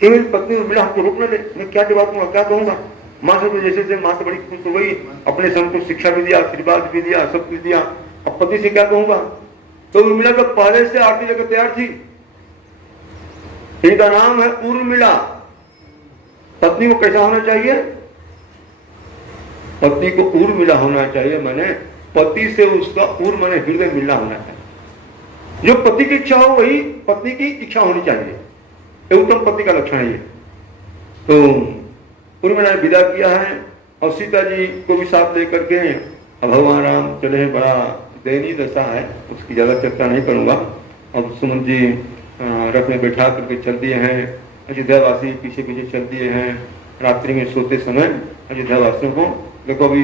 कि मेरी पत्नी उर्मिला हमको रोक न ले, मैं क्या जवाब दूंगा, क्या कहूंगा। माँ से तो जैसे माँ तो बड़ी खुश हो गई, अपने संग को शिक्षा भी दिया, आशीर्वाद भी दिया, सब कुछ दिया। अब पति से क्या कहूंगा। तो उर्मिला तो पहले से आरती लेकर तैयार थी। इनका नाम है उर्मिला। पत्नी को कैसा होना चाहिए, पत्नी को उर्मिला होना चाहिए, माने पति से उसका उर माने हृदय मिलना होना चाहिए। जो पति की इच्छा हो वही पत्नी की इच्छा होनी चाहिए, ये उत्तम पति का लक्षण है। तो उर्मिला ने विदा किया है और सीता जी को भी साथ लेकर के अब भगवान राम चले। बड़ा दयनीय दशा है, उसकी ज्यादा चर्चा नहीं करूंगा। अब सुमन जी रथ में बैठा करके चल दिए हैं, अयोध्यावासी पीछे पीछे चल दिए हैं। रात्रि में सोते समय अयोध्यावासियों को, देखो अभी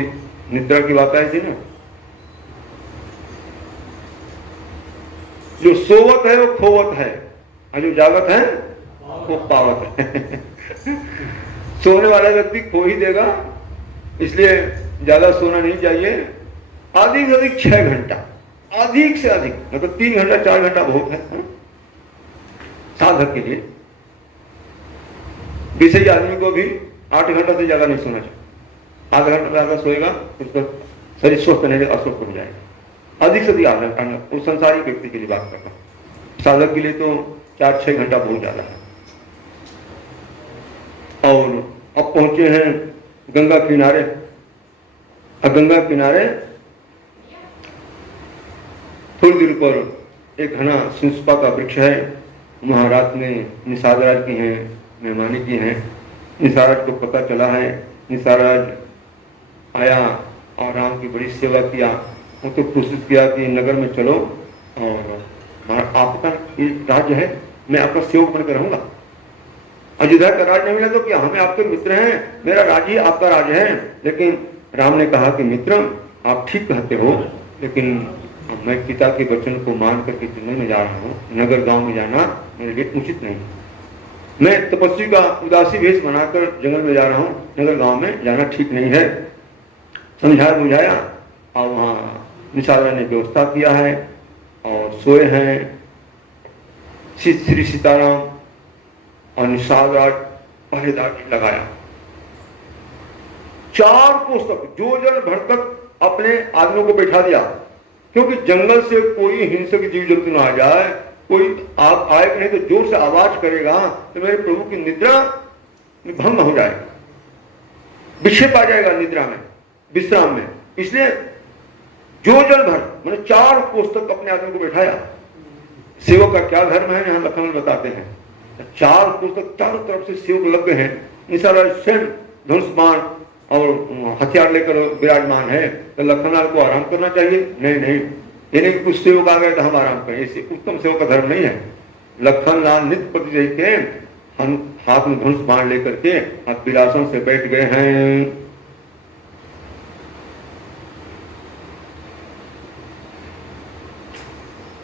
निद्रा की बात आई थी ना, जो सोवत है वो खोवत है और जो जागत है वो पावत है। सोने वाला व्यक्ति खो ही देगा, इसलिए ज्यादा सोना नहीं चाहिए। अधिक से अधिक 6 घंटा, अधिक से अधिक, मतलब 3 घंटा 4 घंटा बहुत है साधक के लिए। विषयी आदमी को भी 8 घंटा से ज्यादा नहीं सोना चाहिए। आधा घंटा ज्यादा सोएगा उसका शरीर स्वस्थ नहीं, अस्वस्थ हो जाएगा। अधिक से अधिक आधा घंटा, उस संसारिक व्यक्ति के लिए बात करता हूं। साधक के लिए तो 4-6 घंटा बहुत ज्यादा है। और अब पहुंचे हैं गंगा किनारे। अब गंगा किनारे थोड़ी दूर पर एक घना सुंसपा का वृक्ष है। वहां रात में निषाद राज की हैं, मेहमानी की हैं। निषाद राज को पता चला है, निषाद राज आया और राम की बड़ी सेवा किया। वो तो कोशिश किया कि नगर में चलो और आपका ये राज्य है, मैं आपका सेवक बनकर रहूंगा। अयोध्या का राज नहीं मिला तो क्या, हमें आपके मित्र हैं, मेरा राज्य ही आपका राज्य है। लेकिन राम ने कहा कि मित्र आप ठीक कहते हो, लेकिन मैं पिता के वचन को मान करके जंगल में जा रहा हूँ, नगर गांव में जाना मेरे लिए उचित नहीं। मैं तपस्वी का उदासी वेश बनाकर जंगल में जा रहा हूँ, नगर गांव में जाना ठीक नहीं है। समझाया बुझाया और वहाँ निषाद ने व्यवस्था किया है और सोए हैं श्री सीताराम। और निषाद पहरेदार लगाया 4 कोस तक, जो जन भर तक अपने आदमियों को बैठा दिया, क्योंकि जंगल से कोई हिंसक जीव जंतु ना आ जाए। कोई आप आए नहीं तो जोर से आवाज करेगा तो मेरे प्रभु की निद्रा भंग हो जाएगा, विक्षेप आ जाएगा निद्रा में, विश्राम में। इसलिए जो जन भर मैंने 4 कोस तक अपने आदमी को बैठाया। सेवक का क्या धर्म है यहाँ लखनऊ में बताते हैं। 4 कोस तक चारों तरफ से सेवक लग गए हैं। निषाद स्वयं धनुष बाण और हथियार लेकर विराजमान है। तो लखनलाल को आराम करना चाहिए? नहीं नहीं, ये नहीं कुछ सेवक आ गए तो हम आराम करें, ऐसे उत्तम सेवक का धर्म नहीं है। लखनलाल नित्य प्रति रह के हम हाथ में धनुष बाण लेकर के अब विलासन से बैठ गए हैं।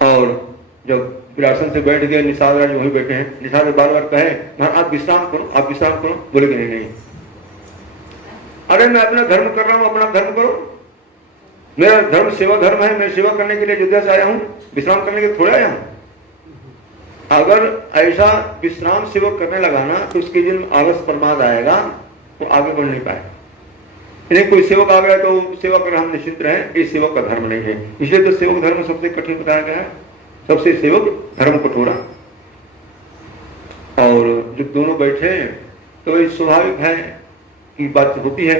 और जब विरासन से बैठ गए, निषाद राज वहीं बैठे हैं। निषाद बार बार कहे आप विश्राम करो, आप विश्राम करो। बोले कि नहीं नहीं, अरे मैं अपना धर्म कर रहा हूं, अपना धर्म करो। मेरा धर्म सेवा धर्म है, मैं सेवा करने के लिए अयोध्या से आया हूं, विश्राम करने के लिए थोड़ा आया हूं। अगर ऐसा विश्राम सेवक करने लगा ना तो उसके दिन आलस प्रमाद आएगा, वो आगे बढ़ नहीं पाएगा। इन्हें कोई सेवक आ गया तो सेवा कर हम निश्चिंत रहे, ये सेवक का धर्म नहीं है। इसलिए तो सेवक धर्म सबसे कठिन बताया गया है, सबसे सेवक धर्म कठोरा। और जब दोनों बैठे तो ये स्वाभाविक है कि बात होती है।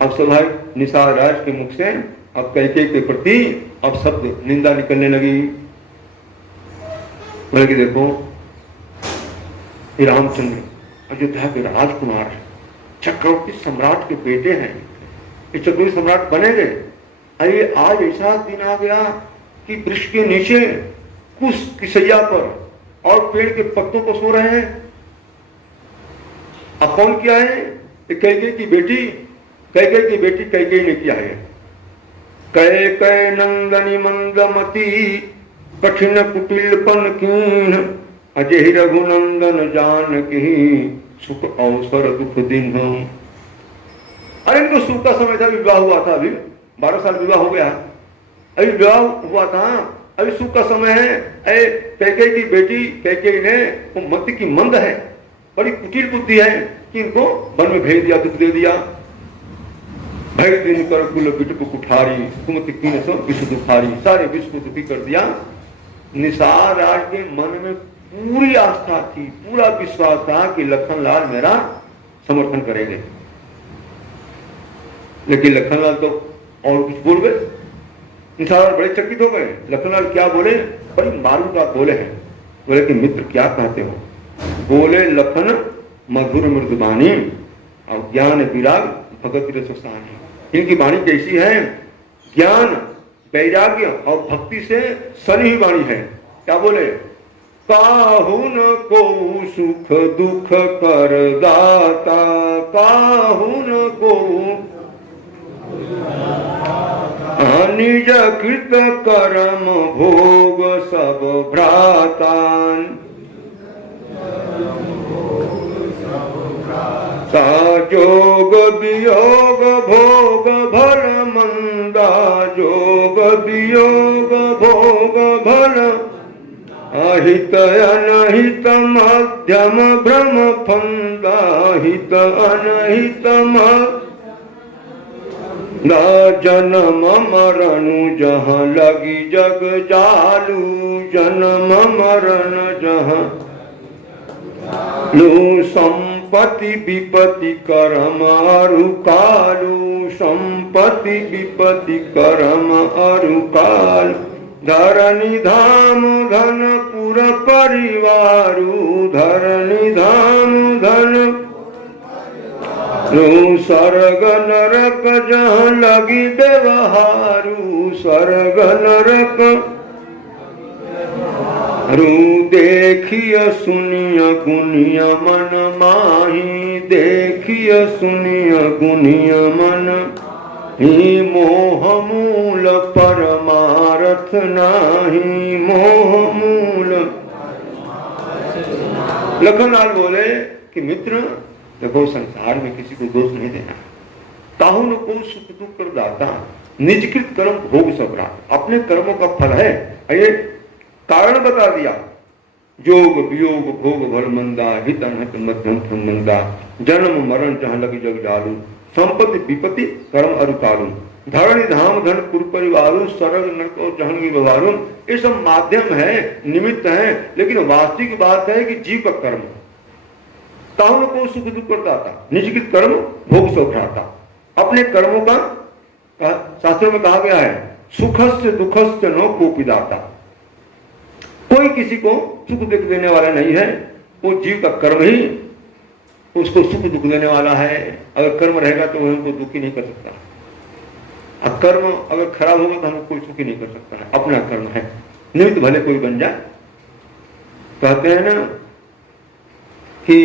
अब स्वाभाविक निषाद राज के मुख से अब कैकेयी के प्रति अब शब्द निंदा निकलने लगी। बोले कि देखो रामचंद्र अयोध्या के राजकुमार है, चक्रवर्ती सम्राट के बेटे हैं, ये चक्रवर्ती सम्राट बनेंगे। अरे आज ऐसा दिन आ गया कि वृक्ष के नीचे कुश की सैया पर और पेड़ के पत्तों पर सो रहे हैं। अब कौन किया है? कैकेयी की बेटी, कैकेयी की बेटी कैकेयी ने किया है। कैकेयी नंदनी मंदमती कठिन कुटिलपन कीन, अजय रघुनंदन जानकी सुख अवसर दुख दिन। अरे इनको सुख का समय था, विवाह हुआ था, अभी 12 साल विवाह हो गया, अभी विवाह हुआ था, अभी सुख का समय है। कैकेयी की बेटी कैकेयी ने वो मति की मंद है, बड़ी कुटिल बुद्धि है कि इनको वन में भेज दिया, दुख दे दिया। भय दिन कर कुल बिटप कुठारी, कुमति कीन सो विष दुखारी, सारे विश्व को दुखी कर दिया। निसार राज के मन में पूरी आस्था थी, पूरा विश्वास था कि लखनलाल मेरा समर्थन करेंगे, लेकिन लखनलाल तो और कुछ बोल गए। निसार बड़े चकित हो गए। लखनलाल क्या बोले, बड़ी मालूम का बोले हैं। बोले कि मित्र क्या कहते हो? बोले लखन मधुर मृदुबानी और ज्ञान विराग भगत रसानी। इनकी वाणी कैसी है? ज्ञान, वैराग्य और भक्ति से सनी हुई वाणी है। क्या बोले? काहुन को सुख दुख कर दाता, काहुन को निज कृत कर्म भोग सब भ्रातान, जोग वियोग भोग भल मंदा, जोग वियोग भोग भल अहित अनहित मध्यम भ्रम फंदा, हित अनहित न जन्म मरण जहाँ लगी जग जालू, जन्म मरण जहाँ लू, संपत्ति विपत्ति कर्म अरु कालू, संपत्ति विपत्ति कर्म अरु काल, धरणी धाम धन पुर परिवारू, धरणी धाम धन स्वर्ग नरक जहाँ लगी व्यवहारू, स्वर्ग नरक रू, देखिय सुनिय गुनिय मन माही, देखिय सुनिय गुनिय मन ही, मोह मूल परमारथ नाही, मोह मूल। लखनलाल बोले कि मित्र देखो, संसार में किसी को दोष नहीं देना। ताहुन को सुख दुख कर दाता, निजकृत कर्म भोग सब रात। अपने कर्मों का फल है, ये कारण बता दिया। जोग वियोग भोग भल मंदा, हित अनहित मध्यम फल मंदा, जन्म मरण जहाँ लगी जग डालू, संपत्ति विपत्ति कर्म अरु कालू, धरणी धाम धन पुर परिवारू, स्वर्ग नरक और जहन्नमी व्यवहारू। ये सब माध्यम है, निमित्त है, लेकिन वास्तविक बात है कि जीव का कर्म। ताहुन को सुख दुख करता था, निजकृत कर्म भोग सो भ्राता। अपने कर्मों का शास्त्रों में कहा गया है, सुखस्य दुखस्य नो कोपि दाता। कोई किसी को सुख दुख देने वाला नहीं है, वो जीव का कर्म ही उसको सुख दुख देने वाला है। अगर कर्म रहेगा तो वह हमको दुखी नहीं कर सकता। अब कर्म अगर खराब होगा तो हमको कोई सुखी नहीं कर सकता है। अपना कर्म है, निमित्त भले कोई बन जाए। कहते हैं ना कि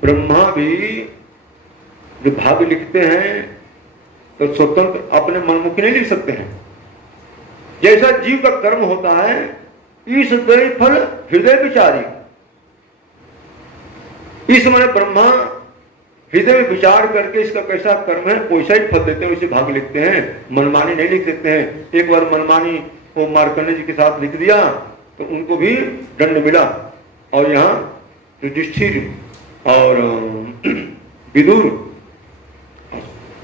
ब्रह्मा भी जो भाव लिखते हैं तो स्वतंत्र अपने मनमुखी नहीं लिख सकते हैं। जैसा जीव का कर्म होता है, ईश दय फल हृदय विचारी। इस समय ब्रह्मा हृदय में विचार करके इसका कैसा कर्म है वैसा ही फल देते हैं, वैसे भाग लिखते हैं। मनमानी नहीं लिख सकते हैं। एक बार मनमानी वो मार्कंडेय जी के साथ लिख दिया तो उनको भी दंड मिला। और यहाँ युधिष्ठिर और विदुर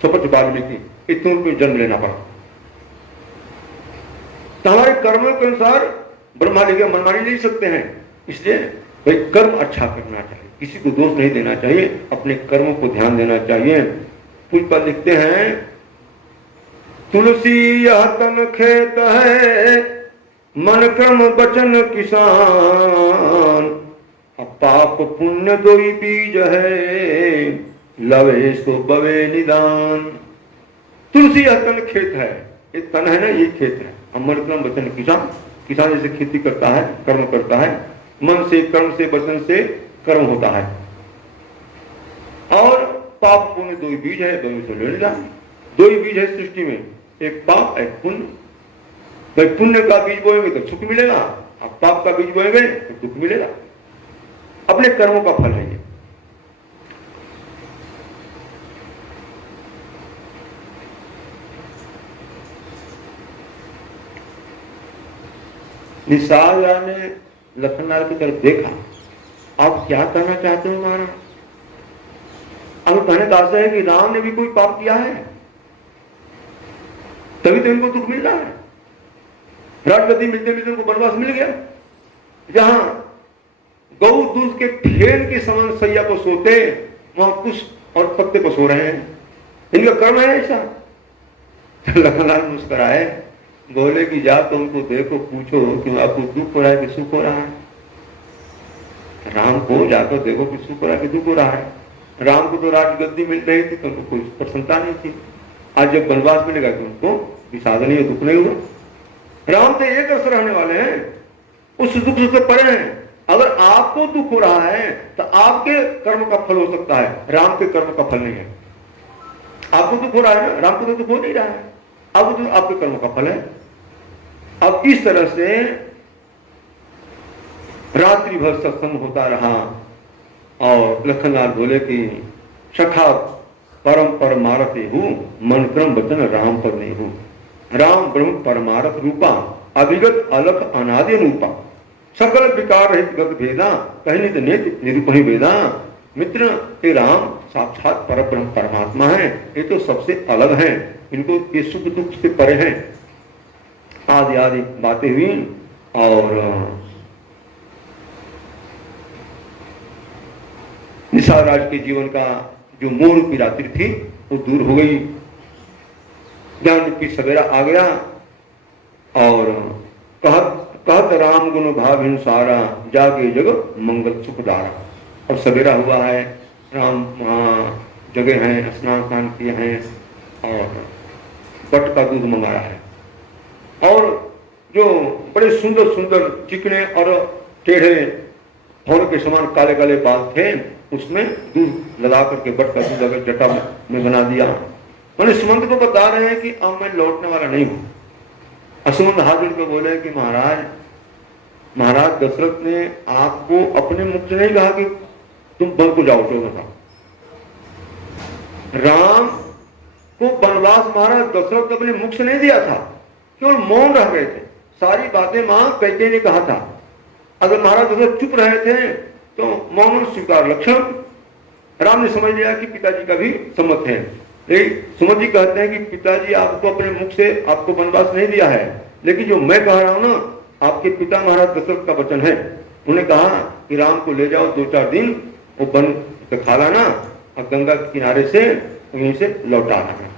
शपथ वाल्मीकि इतनों को जन्म लेना पड़ा। तो हमारे कर्मों के अनुसार ब्रह्मा लिखे मनमानी नहीं सकते हैं। इसलिए भाई कर्म अच्छा करना चाहिए, किसी को दोष नहीं देना चाहिए, अपने कर्मों को ध्यान देना चाहिए। कुछ पर लिखते हैं, तुलसी यह तन खेत है, मन क्रम वचन किसान, पाप पुण्य दो ही बीज है, लवे सो बवे निदान। तुलसी यह तन खेत है, ये तन है ना, ये खेत है। मन क्रम वचन किसान, किसान जैसे खेती करता है, कर्म करता है, मन से कर्म से वचन से कर्म होता है। और पाप पुण्य दो ही बीज है, बवे सो ले निदान। दो ही बीज है सृष्टि में, एक पाप एक पुण्य। भाई पुण्य का बीज बोएंगे तो सुख मिलेगा, अब पाप का बीज बोएंगे तो दुख मिलेगा। अपने कर्मों का फल है ये। निसार ने लखनलाल की तरफ देखा, आप क्या कहना चाहते हो महाराज? अब कहने का आशय है कि राम ने भी कोई पाप किया है, तभी तो इनको दुख मिल रहा है। राजगद्दी मिलते मिलते उनको वनवास मिल गया, जहां गौ दूध के फेन के समान सैया को सोते, वहां पुष्प और पत्ते को सो रहे हैं। इनका कर्म है ऐसा। लखनलाल मुस्कुराए, बोले कि जा तो उनको देखो, पूछो कि आपको दुख हो रहा है कि सुख हो रहा है। राम को जाकर देखो कि सुख हो रहा है कि दुख हो रहा है। राम को तो राजगद्दी मिल रही थी तो उनको कोई प्रसन्नता नहीं थी। आज जब वनवास मिलेगा तो उनको विषाद नहीं, दुख नहीं हुआ। राम तो एक रस रहने वाले हैं, उस दुख से परे हैं। अगर आपको दुख हो रहा है तो आपके कर्म का फल हो सकता है, राम के कर्म का फल नहीं है। आपको दुख हो रहा है ना, राम को तो दुख हो नहीं रहा है, अब तो आपके कर्म का फल है। अब इस तरह से रात्रि भर सत्संग होता रहा और लखनलाल बोले कि सखा परम परमारथ हूं, मन क्रम वचन राम पर नहीं हूं। राम ब्रह्म परमारथ रूपा, अभिगत अलख अनादि रूपा, सकल विकार रहित गत भेदा, कहने तो नेत निरूपणी वेदा। मित्र, ये राम साक्षात पर ब्रह्म परमात्मा है, ये तो सबसे अलग है, इनको ये सुख दुख से परे हैं। आदि आदि बातें हुई और निषाद राज के जीवन का जो मोह रूपी रात्रि थी वो दूर हो गई। ज्ञान रूपी सवेरा आ गया और कहत राम गुण भाव सारा, जागे जग मंगल सुखदारा। अब सवेरा हुआ है, राम वहाँ जगह हैं, स्नान किए हैं और बट का दूध मंगाया है। और जो बड़े सुंदर सुंदर चिकने और टेढ़े फौल के समान काले काले बाल थे, उसमें दूध लगा करके बट का दूध अगर जटा में बना दिया। मैंने सुमंत को बता रहे हैं कि अब मैं लौटने वाला नहीं हूं। असुमंत हाथ जोड़ के बोले कि महाराज दशरथ ने आपको अपने मुख से नहीं कहा कि तुम वन को जाओ, तो बताओ। राम को वनवास महाराज दशरथ ने अपने मुख से नहीं दिया था, केवल मौन रह गए थे। सारी बातें मां कैकेयी ने कहा था। अगर महाराज दशरथ चुप रहे थे तो मौन स्वीकार लक्षण। राम ने समझ लिया कि पिताजी का भी सम्मत है। सुमंत जी कहते हैं कि पिताजी आपको अपने मुख से आपको वनवास नहीं दिया है, लेकिन जो मैं कह रहा हूं ना, आपके पिता महाराज दशरथ का वचन है। उन्होंने कहा कि राम को ले जाओ 2-4 दिन, वो वन पे खा लाना और गंगा के किनारे से वहीं से लौटा लाना।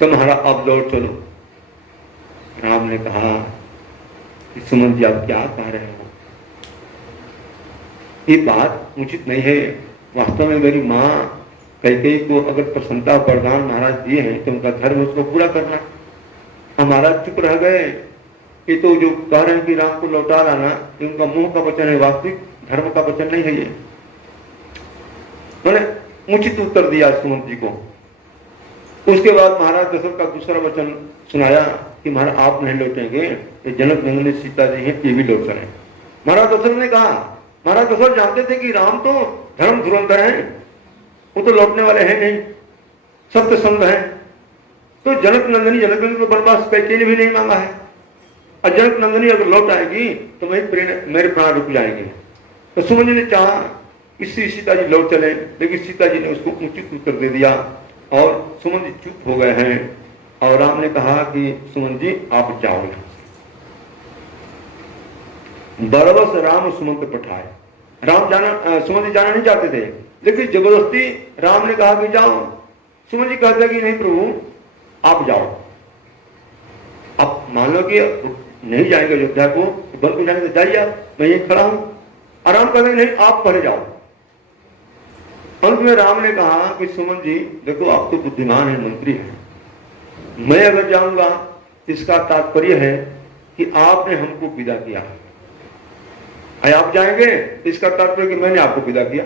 तो महाराज अब लौट चलो। राम ने कहा कि सुमंत जी आप क्या कह रहे हो, ये बात उचित नहीं है। वास्तव में मेरी माँ कैकेयी को अगर प्रसन्नता वरदान महाराज दिए हैं तो उनका धर्म उसको पूरा करना। हमारा चुप रह गए। ये तो जो कह रहे हैं कि राम को लौटा लाना, उनका मुंह का वचन है, वास्तविक धर्म का वचन नहीं है ये। मैंने उचित उत्तर दिया सुमंत जी को। उसके बाद महाराज दशरथ का दूसरा वचन सुनाया कि महाराज आप नहीं लौटेंगे, ये जनक नंदन सीता जी हैं, ये भी लौट करें। महाराज दशरथ ने कहा, महाराज दशरथ जानते थे कि राम तो धर्म धुरंधर हैं, वो तो लौटने वाले हैं नहीं, सत्य संग हैं। तो जनक नंदनी को वनवास कैकेयी ने भी नहीं मांगा है, और जनक नंदनी अगर लौट आएगी तो मेरे प्राण रुक जाएंगे। तो सुमन जी ने चाहा इससे सीता जी लौट चले, लेकिन सीता जी ने उसको उचित उत्तर दे दिया और सुमन जी चुप हो गए हैं। और राम ने कहा कि सुमन जी आप जाओ। बरबस राम सुमंत पठाए। राम जाना, सुमन जी जाना नहीं चाहते थे, लेकिन जबरदस्ती राम ने कहा कि जाओ। सुमन जी कहते कि नहीं प्रभु आप जाओ। अब मान लो कि नहीं जाएंगे अयोध्या को, वन को जाएंगे, जाइए आप, मैं यही खड़ा हूं। आराम करेंगे, नहीं आप पहले जाओ। अंत में राम ने कहा कि सुमन जी देखो आप तो बुद्धिमान है, मंत्री है, मैं अगर जाऊंगा इसका तात्पर्य है कि आपने हमको विदा किया, आप जाएंगे इसका तात्पर्य कि मैंने आपको विदा किया।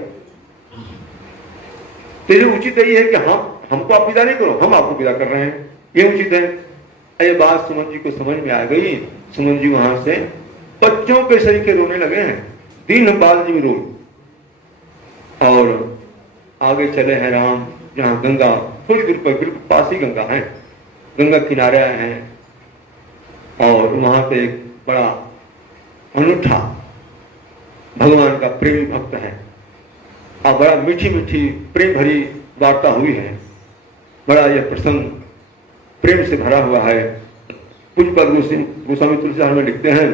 तो ये उचित यही है कि हमको आप विदा नहीं करो, हम आपको विदा कर रहे हैं, ये उचित है। ये बात सुमन जी को समझ में आ गई। सुमन जी वहां से बच्चों के सरीखे रोने लगे हैं, दीन बाल जी रो। और आगे चले हैं राम, जहां गंगा थोड़ी दूर पर, बिल्कुल पास ही गंगा है, गंगा किनारे आए हैं। और वहां पे एक बड़ा अनूठा भगवान का प्रेमी भक्त है। अब बड़ा मीठी मीठी प्रेम भरी वार्ता हुई है। बड़ा यह प्रसंग प्रेम से भरा हुआ है। पूज्यपाद गोस्वामी तुलसीदास में लिखते हैं,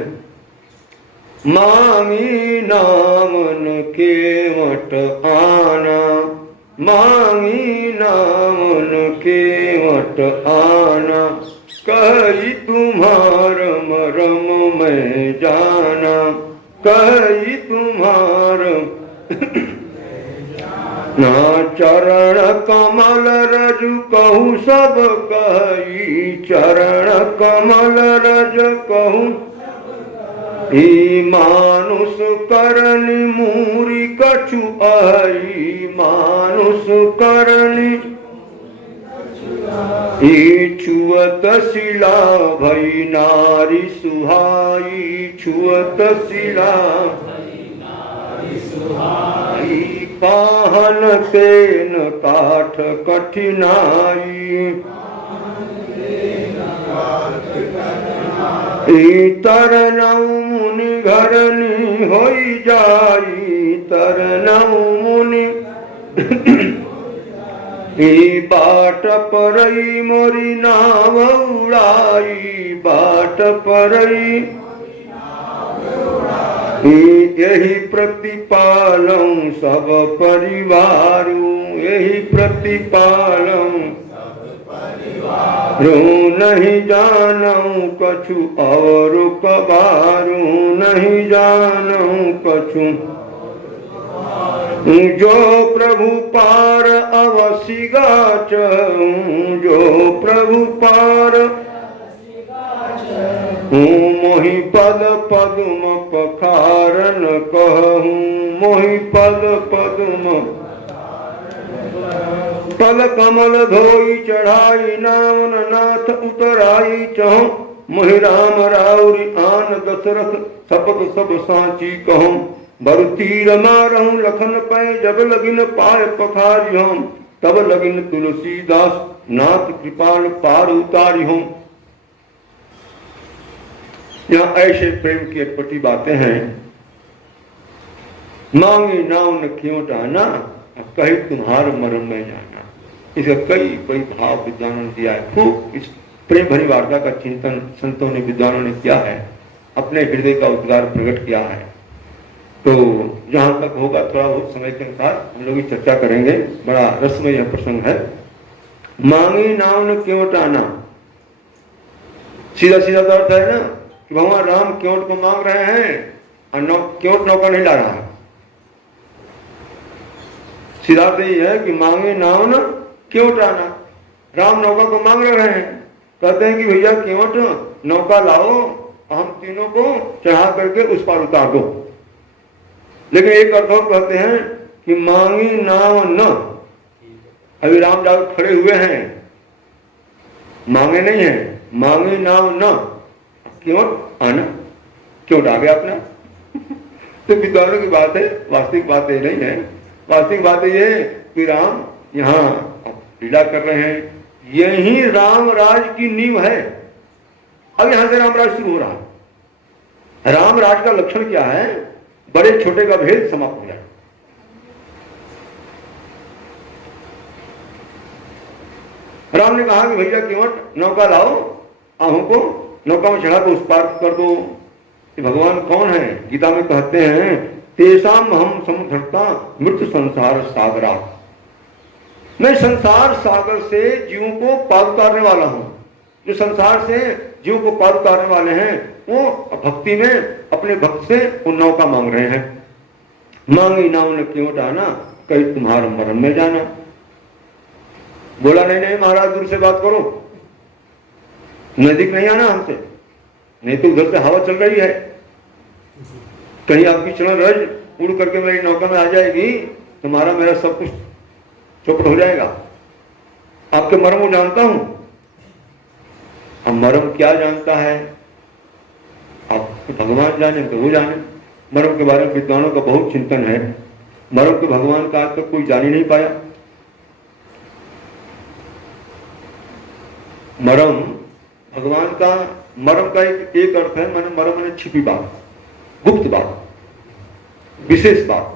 मांगी नामन केवट आना, मांगी नामन केवट आना, कही तुम्हार मरम मैं जाना, कही तुम्हार ना चरण कमल रज कहूँ सब कही, चरण कमल रज कहूँ ही, मानुष करनि मूरी कछु आई, मानुष करनि ही, छुअत शिला भई नारी सुहाई, छुअत शिला पाहन तेन काठ कठिनाई, तरनऊ मुनि घरनी होई जाई, तरनऊ मुनि बाट परई मोरी नाव उड़ाई, बाट परई यही प्रतिपालऊं सब परिवारू, यही प्रतिपालऊं रू नहीं जानऊं कछु और कबारू, नहीं जानऊं कछु जो प्रभु पार अवसि गाचऊं, जो प्रभु पार हूँ मोहि पद पद्म पखारन कहूँ, मोहि पद पद्म पद कमल धोई चढ़ाई, नाम नाथ उतराई चहूँ, मोहि राम राउरी आन दशरथ सपद सब सांची कहूँ, बरु तीर मारहूँ लखन पै जब लगिन पाय पखारी हम, तब लगिन तुलसीदास नाथ कृपाल पार उतारी हूँ। यहाँ ऐसे प्रेम की अटपटी बातें हैं। मांगी नाम न क्यों टाना, कही तुम्हार मरम में जाना। इसका कई भाव विद्वानों ने दिया है। खूब इस प्रेम भरी वार्ता का चिंतन संतों ने विद्वानों ने किया है, अपने हृदय का उद्गार प्रकट किया है। तो जहां तक होगा थोड़ा बहुत समय के अनुसार हम लोग चर्चा करेंगे। बड़ा रसमय यह प्रसंग है। मांगी नाम न क्यों टाना, सीधा सीधा तो अर्थ है ना कि भगवान राम क्योट को मांग रहे हैं और क्योट नौका नहीं ला रहा है। सीधा तो ये है कि मांगे नाम न क्यों टाना, राम नौका को मांग रहे हैं, कहते हैं कि भैया क्योट नौका लाओ, हम तीनों को चढ़ा करके उस पार उतार दो। लेकिन एक अर्थ और कहते हैं कि मांगी नाम न, अभी राम जाग खड़े हुए हैं, मांगे नहीं है, मांगे नाम न क्यों आना, क्यों आ गया अपना। तो विद्वानों की बात है, वास्तविक बात ये नहीं है। वास्तविक बात ये कि राम यहाँ लीला कर रहे हैं, यही राम राज की नींव है। अब यहां से राम राज शुरू हो रहा है। राम राज का लक्षण क्या है, बड़े छोटे का भेद समाप्त हो जाए। राम ने कहा कि भैया केवट नौका लाओ, हमको नौका में चढ़ा कर उस पार कर दो। भगवान कौन है, गीता में कहते हैं तेसाम हम समुद्धरता मृत्यु संसार सागरा। मैं संसार सागर से जीवों को पार उतारने वाला हूं। जो संसार से जीवों को पार उतारने वाले हैं वो भक्ति में अपने भक्त से वो नौका मांग रहे हैं। मांगी नाम ने क्यों टाना, कहीं तुम्हारा मरण में जाना। बोला नहीं नहीं महाराज दूर से बात करो, नजदीक नहीं आना हमसे, नहीं तो उधर से हवा चल रही है, कहीं आपकी चलन रज उड़ करके मेरी नौका में आ जाएगी, तुम्हारा मेरा सब कुछ चौपट हो जाएगा। आपके मर्म को जानता हूं। अब मर्म क्या जानता है आप भगवान जाने तो वो जाने। मर्म के बारे में विद्वानों का बहुत चिंतन है। मर्म के भगवान का आज तक कोई जान ही नहीं पाया। मर्म भगवान का, मर्म का एक अर्थ है, मैंने मर्म मैंने छिपी बात, गुप्त बात, विशेष बात।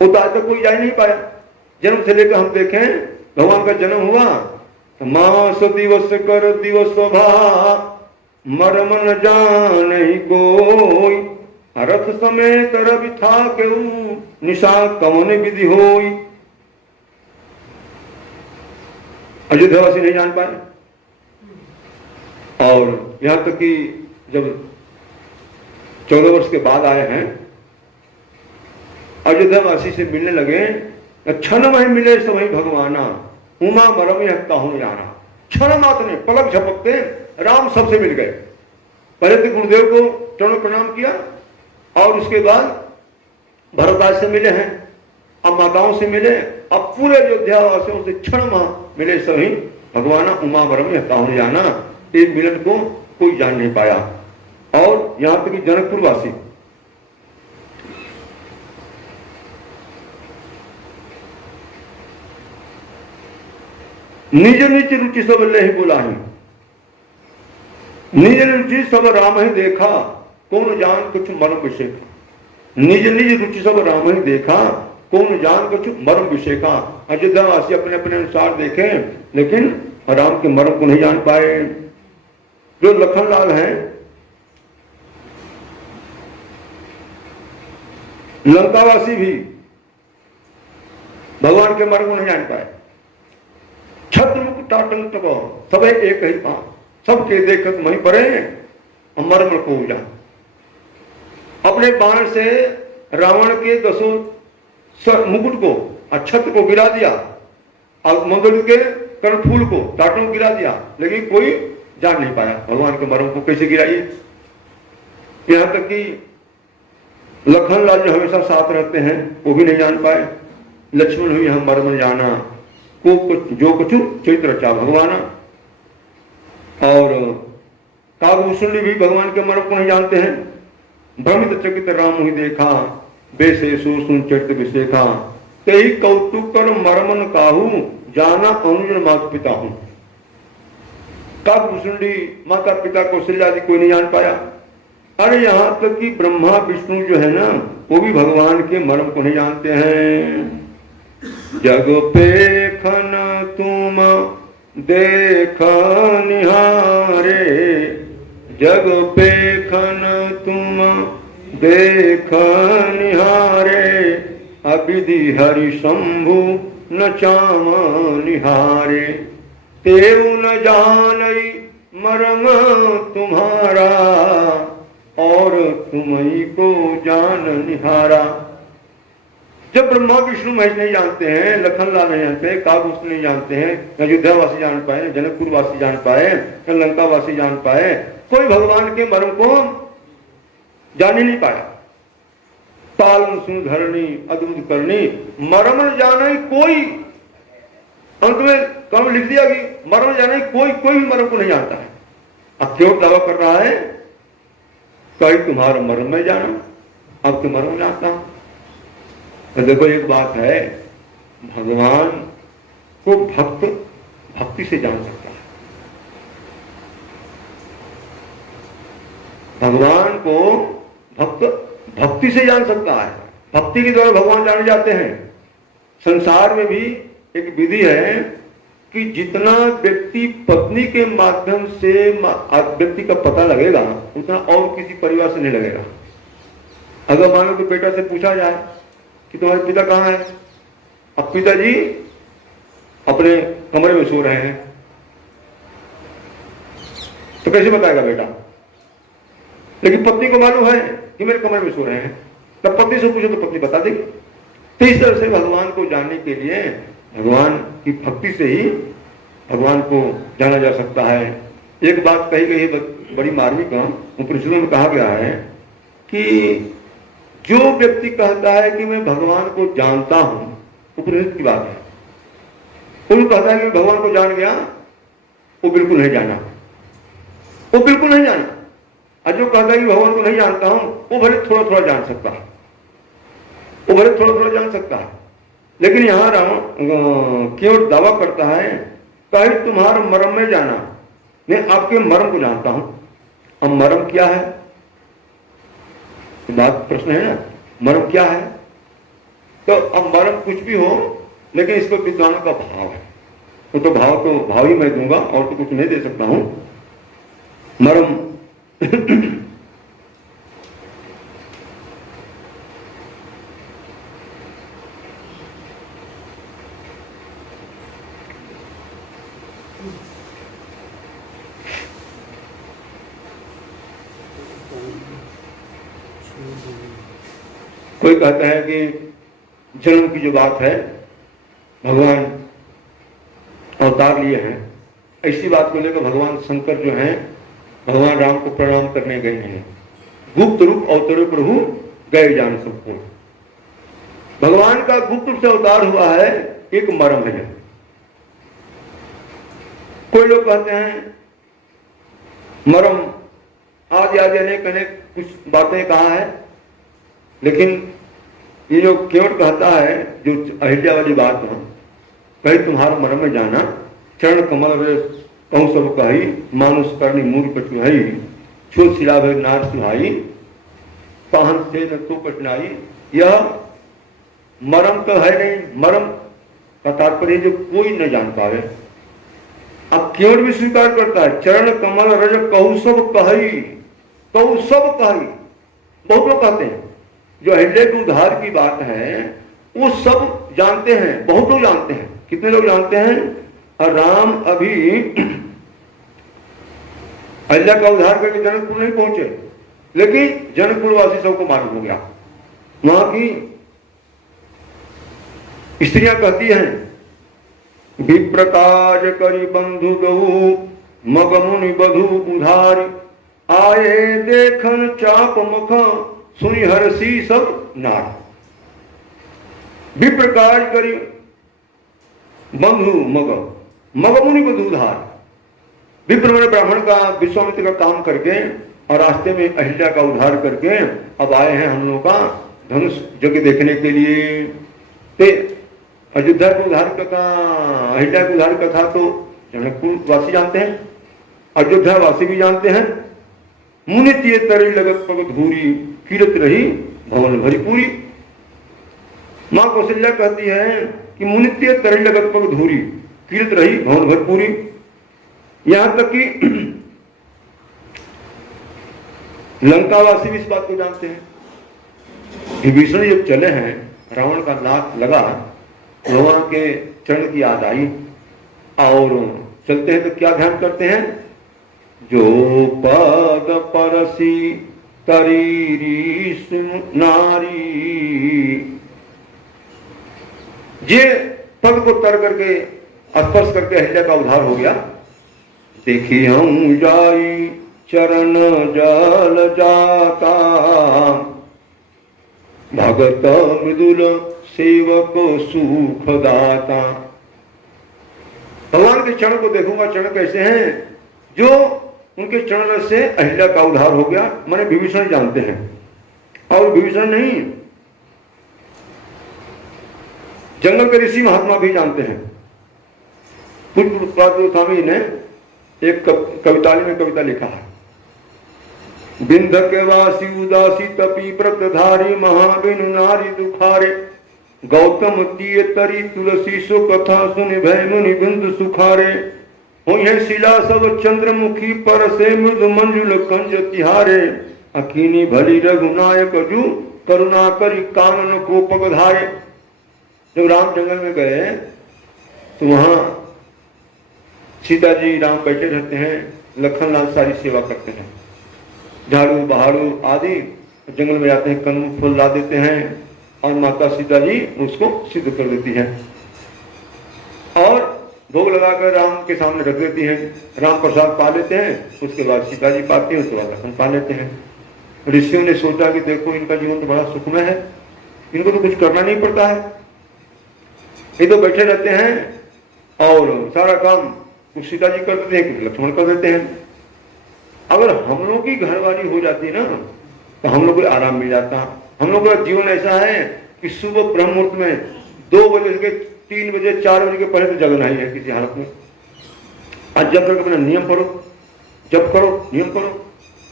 वो तो आज तक कोई जा ही नहीं पाया। जन्म से लेकर हम देखें भगवान का जन्म हुआ तो मास दिवस कर दिवस भा मरम न जान ही कोई, रथ समेत रवि था केऊ निशा कवन विधि होई। अयोध्यावासी नहीं जान पाए। और यहां तक कि जब 14 वर्ष के बाद आए हैं अयोध्यावासी से मिलने लगे, क्षण में मिले समय भगवाना उमा मरम हत्ता हूं जाना। क्षण मात्र ने पलक झपकते राम सबसे मिल गए। पहले तो गुरुदेव को चरणों प्रणाम किया और उसके बाद भरतराज से मिले हैं, अब माताओं से मिले, अब पूरे अयोध्यावासियों से क्षण मिले सभी भगवाना उमा मरम हत्ता हूं जाना। एक मिलन को कोई जान नहीं पाया। और यहां तक कि जनकपुरवासी निज निज रुचि सब ले ही बोला है, निज रुचि सब राम ही देखा कौन जान कुछ मरम विषय का। निज निज रुचि सब राम ही देखा कौन जान कुछ मरम विषय का। अयोध्यावासी अपने अपने अनुसार देखे लेकिन राम के मरम को नहीं जान पाए। जो लखनलाल हैं लंकावासी भी भगवान के मर्म को नहीं जान पाए। छत्र मुख टाटंग तब सब एक ही पा सबके देखत वहीं परे मर्म को जा। अपने बाण से रावण के 10 मुकुट को छत्र को गिरा दिया और मंगल के कर्णफूल को टाटों को गिरा दिया, लेकिन कोई जान नहीं पाया भगवान के मर्म को कैसे गिराइए। यहां तक कि लखनलाल जो हमेशा साथ रहते हैं वो भी नहीं जान पाए। लक्ष्मण हुई हम मर्म जाना को कुछ जो कुछ चरित्र रचा भगवाना। और कागभूषण भी भगवान के मर्म को नहीं जानते हैं। भ्रमित चकित राम ही देखा बेसे सुन चरित विशेखा, तेई कौतुक कर मर्मन काहू जाना अनुजन माता पिता हूं। कागभूषण माता पिता कौशल्या आदि कोई नहीं जान पाया। अरे यहां तक कि ब्रह्मा विष्णु जो है ना वो भी भगवान के मर्म को नहीं जानते हैं। जग पेखन तुम देख निहारे, जग पेखन तुम देख निहारे, अविधि हरि शंभु न चाम निहारे। तेव न जानई मर्म तुम्हारा, और तुम्ही को जान निहारा। जब ब्रह्मा विष्णु महेश नहीं जानते हैं, लखनलाल नहीं जानते, कागभूषण नहीं जानते हैं, अयोध्यावासी जान पाए, जनकपुरवासी जान पाए, लंकावासी जान पाए, कोई भगवान के मर्म को जान ही नहीं पाया। ताल सुन धरणी अद्भुत करनी मर्म जाना ही कोई, अंत में कौन लिख दिया कि मर्म जाना ही कोई भी मर्म को नहीं जानता है। अब क्यों दावा कर रहा है कहीं तुम्हारा मर्म में जाना, अब तो मर्म जानता हूं। तो देखो एक बात है, भगवान को भक्त भक्ति से जान सकता है। भगवान को भक्त भक्ति से जान सकता है। भक्ति के द्वारा भगवान जाने जाते हैं। संसार में भी एक विधि है कि जितना व्यक्ति पत्नी के माध्यम से व्यक्ति का पता लगेगा उतना और किसी परिवार से नहीं लगेगा। अगर मान लो तो बेटा से पूछा जाए कि तुम्हारे पिता कहाँ है, अब पिताजी अपने कमरे में सो रहे हैं, तो कैसे बताएगा बेटा। लेकिन पत्नी को मालूम है कि मेरे कमरे में सो रहे हैं, तब पत्नी से पूछो तो पत्नी बता देगी। तो इस तरह से भगवान को जानने के लिए भगवान की भक्ति से ही भगवान को जाना जा सकता है। एक बात कही गई है बड़ी मार्मिक, उपनिषदों में कहा गया है कि जो व्यक्ति कहता है कि मैं भगवान को जानता हूं, उपनिषद की बात है, वो कहता है कि भगवान को जान गया, वो बिल्कुल नहीं जाना, वो बिल्कुल नहीं जाना। और जो कहता है कि भगवान को नहीं जानता हूं, वो भले थोड़ा थोड़ा जान सकता है, वो भले थोड़ा थोड़ा जान सकता है। लेकिन यहां क्यों दावा करता है कहीं तुम्हारा मर्म में जाना, मैं आपके मर्म को जानता हूं। अब मर्म क्या है, बात प्रश्न है ना, मर्म क्या है। तो अब मरम कुछ भी हो, लेकिन इसको विद्वान का भाव है, तो भाव ही मैं दूंगा और तो कुछ नहीं दे सकता हूं। मरम कोई कहता है कि जन्म की जो बात है, भगवान अवतार लिए हैं, ऐसी बात को लेकर भगवान शंकर जो हैं भगवान राम को प्रणाम करने गए हैं। गुप्त रूप अवतरे प्रभु गए जान सबको। भगवान का गुप्त रूप से अवतार हुआ है, एक मर्म है। कोई लोग कहते हैं मर्म आदि आदि अनेक अनेक कुछ बातें कहा है, लेकिन ये जो केवट कहता है, जो अहिल्या वाली बात है, कहीं तुम्हारा मर्म में जाना, चरण कमल वे कहूं सब कही, मानुष करनी मूल कछुहाई, छो सिला भे नार सुहाई, पाहन से न तो कठिनाई। यह मर्म तो है नहीं, मर्म का तात्पर्य जो कोई न जान पावे। अब केवट भी स्वीकार करता है, चरण कमल रज कहू सब कही, कहू सब कही। बहुत लोग कहते हैं जो अहिल्या के उद्धार की बात है वो सब जानते हैं, बहुत लोग जानते हैं। कितने लोग जानते हैं? और राम अभी अहिल्या का उद्धार करके जनकपुर नहीं पहुंचे, लेकिन जनकपुर वासी सबको मालूम हो गया। वहां की स्त्रियां कहती हैं, विप्रकाज करी बंधु दऊ मग मुनि बधु उधारी, आए देखन चाप मुख सुनि हरसी सब नार। विप्रकाज करी बंधु मग, मग मुनि बधु उधार। विप्र मैंने ब्राह्मण का विश्वामित्र का काम करके और रास्ते में अहिल्या का उद्धार करके अब आए हैं हम लोगों का धनुष यज्ञ देखने के लिए। ते अयोध्या को उद्धार कथा, अहिल्या को उद्धार कथा तो जनकपुर वासी जानते हैं, अयोध्या वासी भी जानते हैं। मुनि तिये तरी लगत पग धूरी, कीरत रही भवन भरी पूरी। मां कौशल्या कहती है कि मुनि तिये तरी लगत पग धूरी, कीरत रही भवन भरी पूरी। यहां तक कि लंकावासी भी इस बात को जानते हैं। विभीषण जब चले हैं, रावण का नाक लगा, भगवान के चरण की याद आई और चलते हैं तो क्या ध्यान करते हैं? जो पद परसी तरीरी नारी, जे पद को तर करके स्पर्श करके अहिल्या का उद्धार हो गया। देखी हम जाई चरण जल जाता, भगत मृदुल सेवक सुख दाता। भगवान के चरण को देखूंगा, चरण कैसे हैं? जो उनके चरण से अहिल्या का उद्धार हो गया। माने विभीषण जानते हैं, और विभीषण नहीं, जंगल के ऋषि महात्मा भी जानते हैं। पूज्य स्वामी ने एक कविताली में कविता लिखा है, बिंध के वासी उदासी तपी व्रतधारी, महाबिनु नारी दुखारे, गौतम तिये तरी तुलसी सो कथा सुनि भय मुनि बिंदु सुखारे। होइहे शिला सब चंद्रमुखी पर से मृदु मंजुल कंज तिहारे, अकीनी भली रघुनायक जू करुणा करी कानन को पगधारे। जब राम जंगल में गए तो वहां सीता जी राम बैठे रहते हैं, लखन लाल सारी सेवा करते हैं, झाड़ू बहाड़ू आदि जंगल में जाते हैं, कंद फूल ला देते हैं और माता सीता जी उसको सिद्ध कर देती हैं और भोग लगाकर राम के सामने रख देती हैं। राम प्रसाद पा लेते हैं, उसके बाद सीता जी पाती हैं, उसके बाद लखन पा लेते हैं। ऋषियों ने सोचा कि देखो इनका जीवन तो बड़ा सुखमय है, इनको तो कुछ करना नहीं पड़ता है, ये तो बैठे रहते हैं और सारा काम कुछ सीता जी कर देते हैं, कुछ लक्ष्मण कर देते हैं। अगर हम लोग की घरवाली हो जाती ना तो हम लोग को आराम मिल जाता। हम लोग का जीवन ऐसा है कि सुबह ब्रह्म मुहूर्त में 2 बजे से 3 बजे 4 बजे के पहले तो जगना ही है किसी हालत में। आज जब तक अपना नियम करो, जब करो, नियम करो।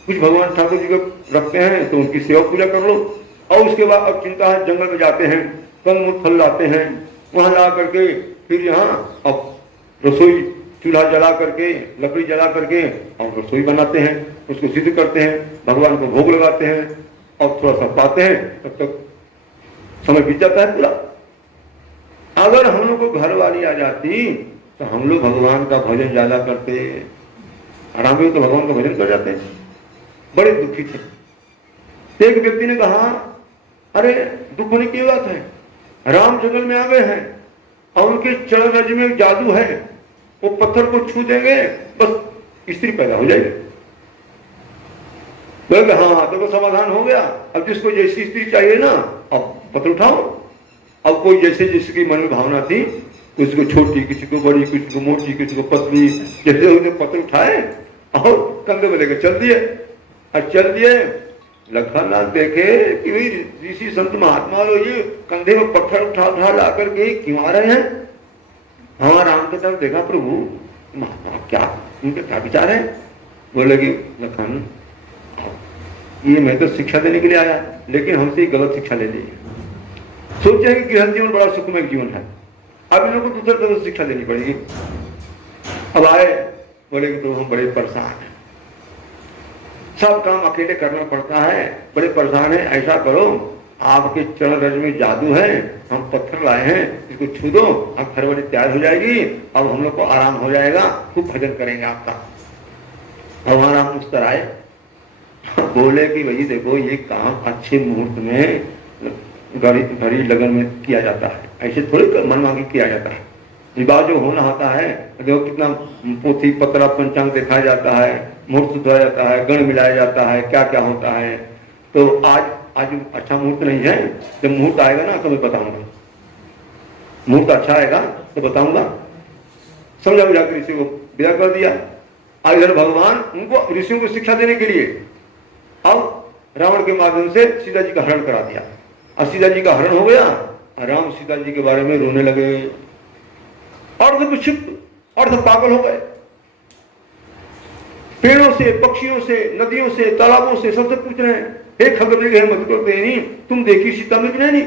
कुछ भगवान ठाकुर जी को रखते हैं तो उनकी सेवा पूजा कर लो और उसके बाद अब चिंता है, जंगल में जाते हैं कंद फल लाते हैं, वहां ला करके फिर यहाँ अब रसोई चूल्हा जला करके, लकड़ी जला करके और रसोई बनाते हैं, उसको सिद्ध करते हैं, भगवान को भोग लगाते हैं और थोड़ा सा पाते हैं, तब तक समय बीत जाता है पूरा। अगर हम लोग को घर वाली आ जाती तो हम लोग भगवान का भजन ज्यादा करते, आराम में तो भगवान का भजन कर जाते हैं। बड़े दुखी थे। एक व्यक्ति ने कहा, अरे दुख होने की बात है, राम जंगल में आ गए हैं और उनके चरण रज में जादू है, वो पत्थर को छू देंगे बस स्त्री पैदा हो जाएगी। बोले हाँ, तो समाधान हो गया। अब जिसको जैसी स्त्री चाहिए ना, अब पत्थर उठाओ। अब कोई जैसे जिसकी मन में भावना थी, किसी को छोटी, किसी को बड़ी, किसी को मोटी, किसी को पतली, जैसे उसने पत्थर उठाए और कंधे में लेकर चल दिए। और चल दिए, लखननाथ देखे कि भाई ऋषि संत महात्मा लोग ये कंधे में पत्थर उठा उठा ला करके क्यों आ रहे हैं। हाँ, राम की तरफ देखा, प्रभु महात्मा क्या, उनके क्या विचार है। बोले कि लखन, ये मैं तो शिक्षा देने के लिए आया, लेकिन हमसे गलत शिक्षा ले ली। सोचे कि गृहस्थ जीवन बड़ा सुखमय जीवन है, अब इन लोगों को दूसरे तरह से शिक्षा देनी पड़ेगी। अब आए, बोले कि तो हम बड़े परेशान हैं, सब काम अकेले करना पड़ता है, बड़े परेशान है। ऐसा करो, आपके चरण रज में जादू है, हम पत्थर लाए हैं, इसको छू दो, अब घर वाली तैयार हो जाएगी, अब हम लोग को आराम हो जाएगा, खूब भजन करेंगे आपका। भगवान राम मुस्कुराए, बोले कि भाई देखो, ये काम अच्छे मुहूर्त में घड़ी लगन में किया जाता है, ऐसे थोड़ी मन मांगे किया जाता है। विवाह जो होना होता है, देखो कितना पोथी पत्रा पंचांग दिखाया जाता है, मुहूर्त सुधारा जाता है, गण मिलाया जाता है, क्या क्या होता है। तो आज अच्छा मुहूर्त नहीं है, जब मुहूर्त आएगा ना तो मैं बताऊंगा, मुहूर्त अच्छा आएगा तो बताऊंगा। समझा बुझा कर ऋषि को विदा कर दिया। आज इधर भगवान उनको ऋषियों को शिक्षा देने के लिए अब रावण के माध्यम से सीता जी का हरण करा दिया। और सीता जी का हरण हो गया, राम सीता जी के बारे में रोने लगे, अर्ध विक्षिप्त, अर्ध पागल हो गए। पेड़ों से, पक्षियों से, नदियों से, तालाबों से सबसे पूछ रहे हैं, हे खगदेव हे मधुकर, तुम देखी सीता में नहीं?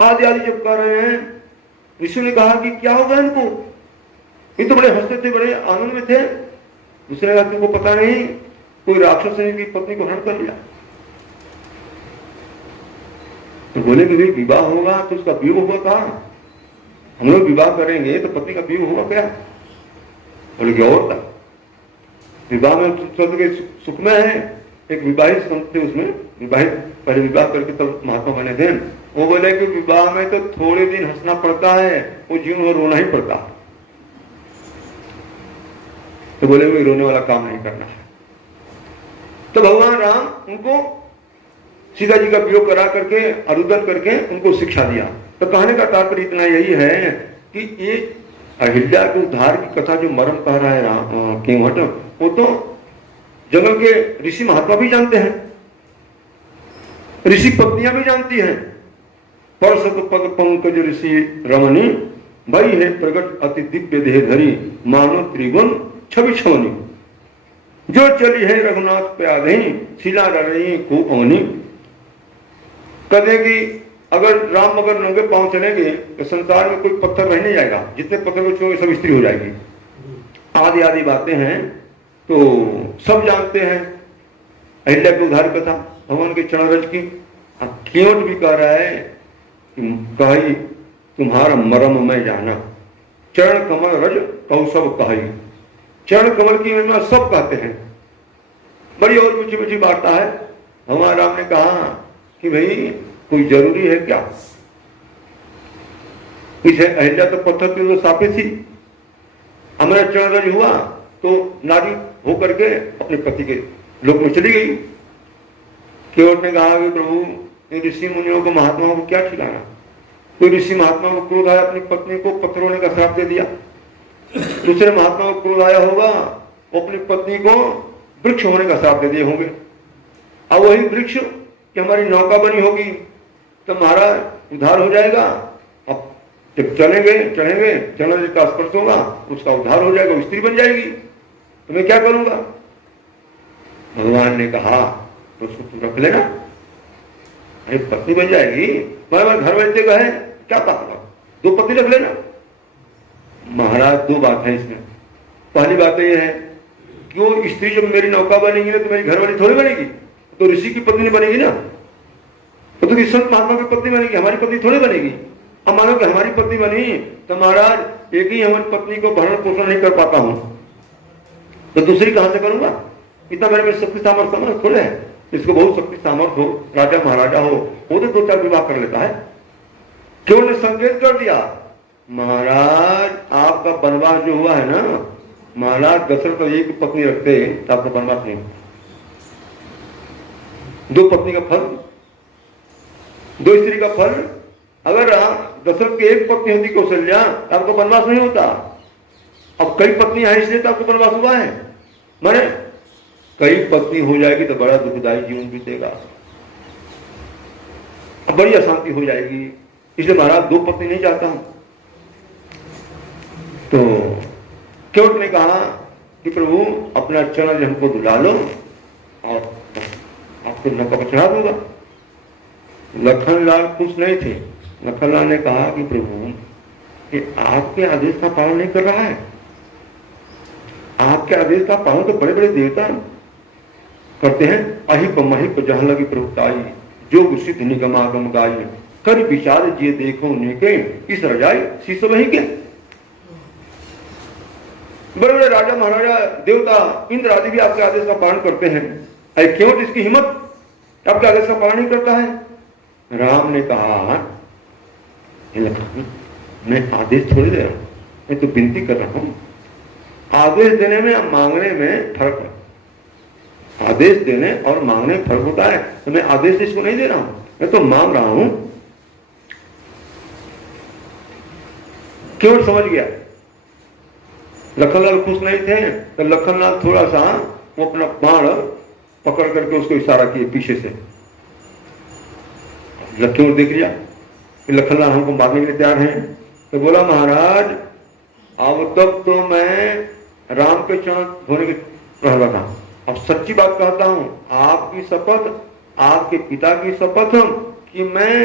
आदि आदि जब कह रहे हैं, ऋषि ने कहा कि क्या होगा इनको, ये तो बड़े हंसते थे, बड़े आनंद में थे। दूसरे ने कहा तुमको पता नहीं, कोई राक्षस ने इनकी पत्नी को हरण कर लिया। तो बोले कि भाई विवाह होगा तो उसका वियोग होगा कहाँ, हम लोग विवाह करेंगे तो पत्नी का वियोग होगा क्या। बोले कि और था, विवाह में स्वर्ग के सुख में है। एक विवाहित संत थे, उसमें विवाहित पहले विवाह करके तब महात्मा बने थे। वो बोले कि विवाह में तो थोड़े दिन हंसना पड़ता है, वो जीवन में रोना ही पड़ता है। तो बोले वो रोने वाला काम नहीं करना है। तो भगवान राम उनको सीता जी का वियोग करा करके, अरुदन करके उनको शिक्षा दिया। तो कहने का तात्पर्य इतना यही है कि ये अहिल्या के उद्धार की कथा जो मर्म कह रहा है केवट, वो तो जंगल के ऋषि महात्मा भी जानते हैं, ऋषि पत्नियां भी जानती हैं। परसत पद पंकज ऋषि रमणी, भई है प्रगट अति दिव्य देह धरी, मानो त्रिगुण छवि छवनी, जो चली है रघुनाथ प्यादही, शिला रही को अवनी। कहते कि अगर राम मगर नंगे पांव चलेंगे तो संसार में कोई पत्थर रह नहीं जाएगा, जितने पत्थर को छुएंगे सब स्त्री हो जाएगी। आदि आदि बातें हैं, तो सब जानते हैं अहिल्या की उद्धार कथा भगवान के चरण रज की। केवट भी कह रहा है कि कही तुम्हारा मरम मैं जाना, चरण कमल रज कहू सब कही। चरण कमल की महिमा सब कहते हैं, बड़ी और मीठी मीठी वार्ता है। भगवान राम ने कहा कि भाई कोई जरूरी है क्या, इसे अहिल्या तो पत्थर की तो साफे थी, हमारा चरण रज हुआ तो नारी होकर के अपने पति के लोक में चली गई। केवट ने कहा कि प्रभु ऋषि मुनियों को महात्माओं को क्या ठिकाना, कोई ऋषि महात्मा को क्रोध आया, अपनी पत्नी को पत्थर होने का श्राप दे दिया। दूसरे महात्मा को क्रोध आया होगा, वो अपनी पत्नी को वृक्ष होने का श्राप दे दिए होंगे। अब वही वृक्ष कि हमारी नौका बनी होगी तो हमारा उद्धार हो जाएगा। अब जब चढ़ेंगे चरण का स्पर्श होगा, उसका उद्धार हो जाएगा, स्त्री बन जाएगी, तो मैं क्या करूंगा। भगवान ने कहा तो उसको तू रख लेना, अरे पत्नी बन जाएगी, बार बार घर बैठते गए क्या बात, 2 पत्नी रख लेना। महाराज 2 बात है इसमें। पहली बात यह है कि वो स्त्री जब मेरी नौका बनेगी ना तो मेरी घरवाली थोड़ी बनेगी, तो ऋषि की पत्नी बनेगी ना, तो संत महात्मा की पत्नी बनेगी, हमारी पत्नी थोड़ी बनेगी। अब मानो कि हमारी पत्नी बनी तो महाराज एक ही हमारी पत्नी को भरण पोषण नहीं कर पाता हूं, तो दूसरी कहां से करूंगा? इतना मेरे में शक्ति सामर्थ्य थोड़े है। इसको बहुत शक्ति सामर्थ्य हो, राजा महाराजा हो, वो तो 2-4 विवाह कर लेता है। क्यों ने संकेत कर दिया, महाराज आपका वनवास जो हुआ है ना, महाराज दशरथ तो एक पत्नी रखते तो आपका वनवास नहीं। 2 पत्नी का फल, 2 स्त्री का फल। अगर दशरथ की एक पत्नी होती कौशल्या, आपको वनवास नहीं होता। अब कई पत्नी है इसलिए तो आपको वनवास हुआ है। माने कई पत्नी हो जाएगी तो बड़ा दुखदायी जीवन बीतेगा, अब बड़ी अशांति हो जाएगी। इसलिए महाराज 2 पत्नी नहीं चाहता हूं। तो क्यों ने कहा कि प्रभु अपना चरण हमको दुला लो और आपको नौका पर चढ़ा दूंगा। लखनलाल खुश नहीं थे। लखनलाल ने कहा कि प्रभु कि आपके आदेश का पालन नहीं कर रहा है। आपके आदेश का पालन तो बड़े बड़े देवता करते हैं। अहिप महिप जहां लगी प्रभुताई, जो सिद्ध निगम आगम गाई, कर विचार जिए देखो नेके, इस रजाई शीश वही के। बड़े बड़े राजा महाराजा देवता इंद्र आदि भी आपके आदेश का पालन करते हैं, अरे क्यों इसकी हिम्मत आपके आदेश का पालन नहीं करता है। राम ने कहा मैं आदेश थोड़ी दे रहा हूं, मैं तो विनती कर रहा हूं। आदेश देने में मांगने में फर्क है। आदेश देने और मांगने में फर्क होता है। तो मैं आदेश इसको नहीं दे रहा हूं, मैं तो मांग रहा हूं। क्यों समझ गया। लखनलाल खुश नहीं थे तो लखनलाल थोड़ा सा वो अपना बाण पकड़ करके उसको इशारा किए पीछे से। लक्ष्मण देख लिया कि लखनलाल हमको मारने के लिए तैयार हैं, तो बोला महाराज अब तक तो मैं राम के चरण धोने के रहा था, अब सच्ची बात कहता हूं, आपकी शपथ, आपके पिता की शपथ कि मैं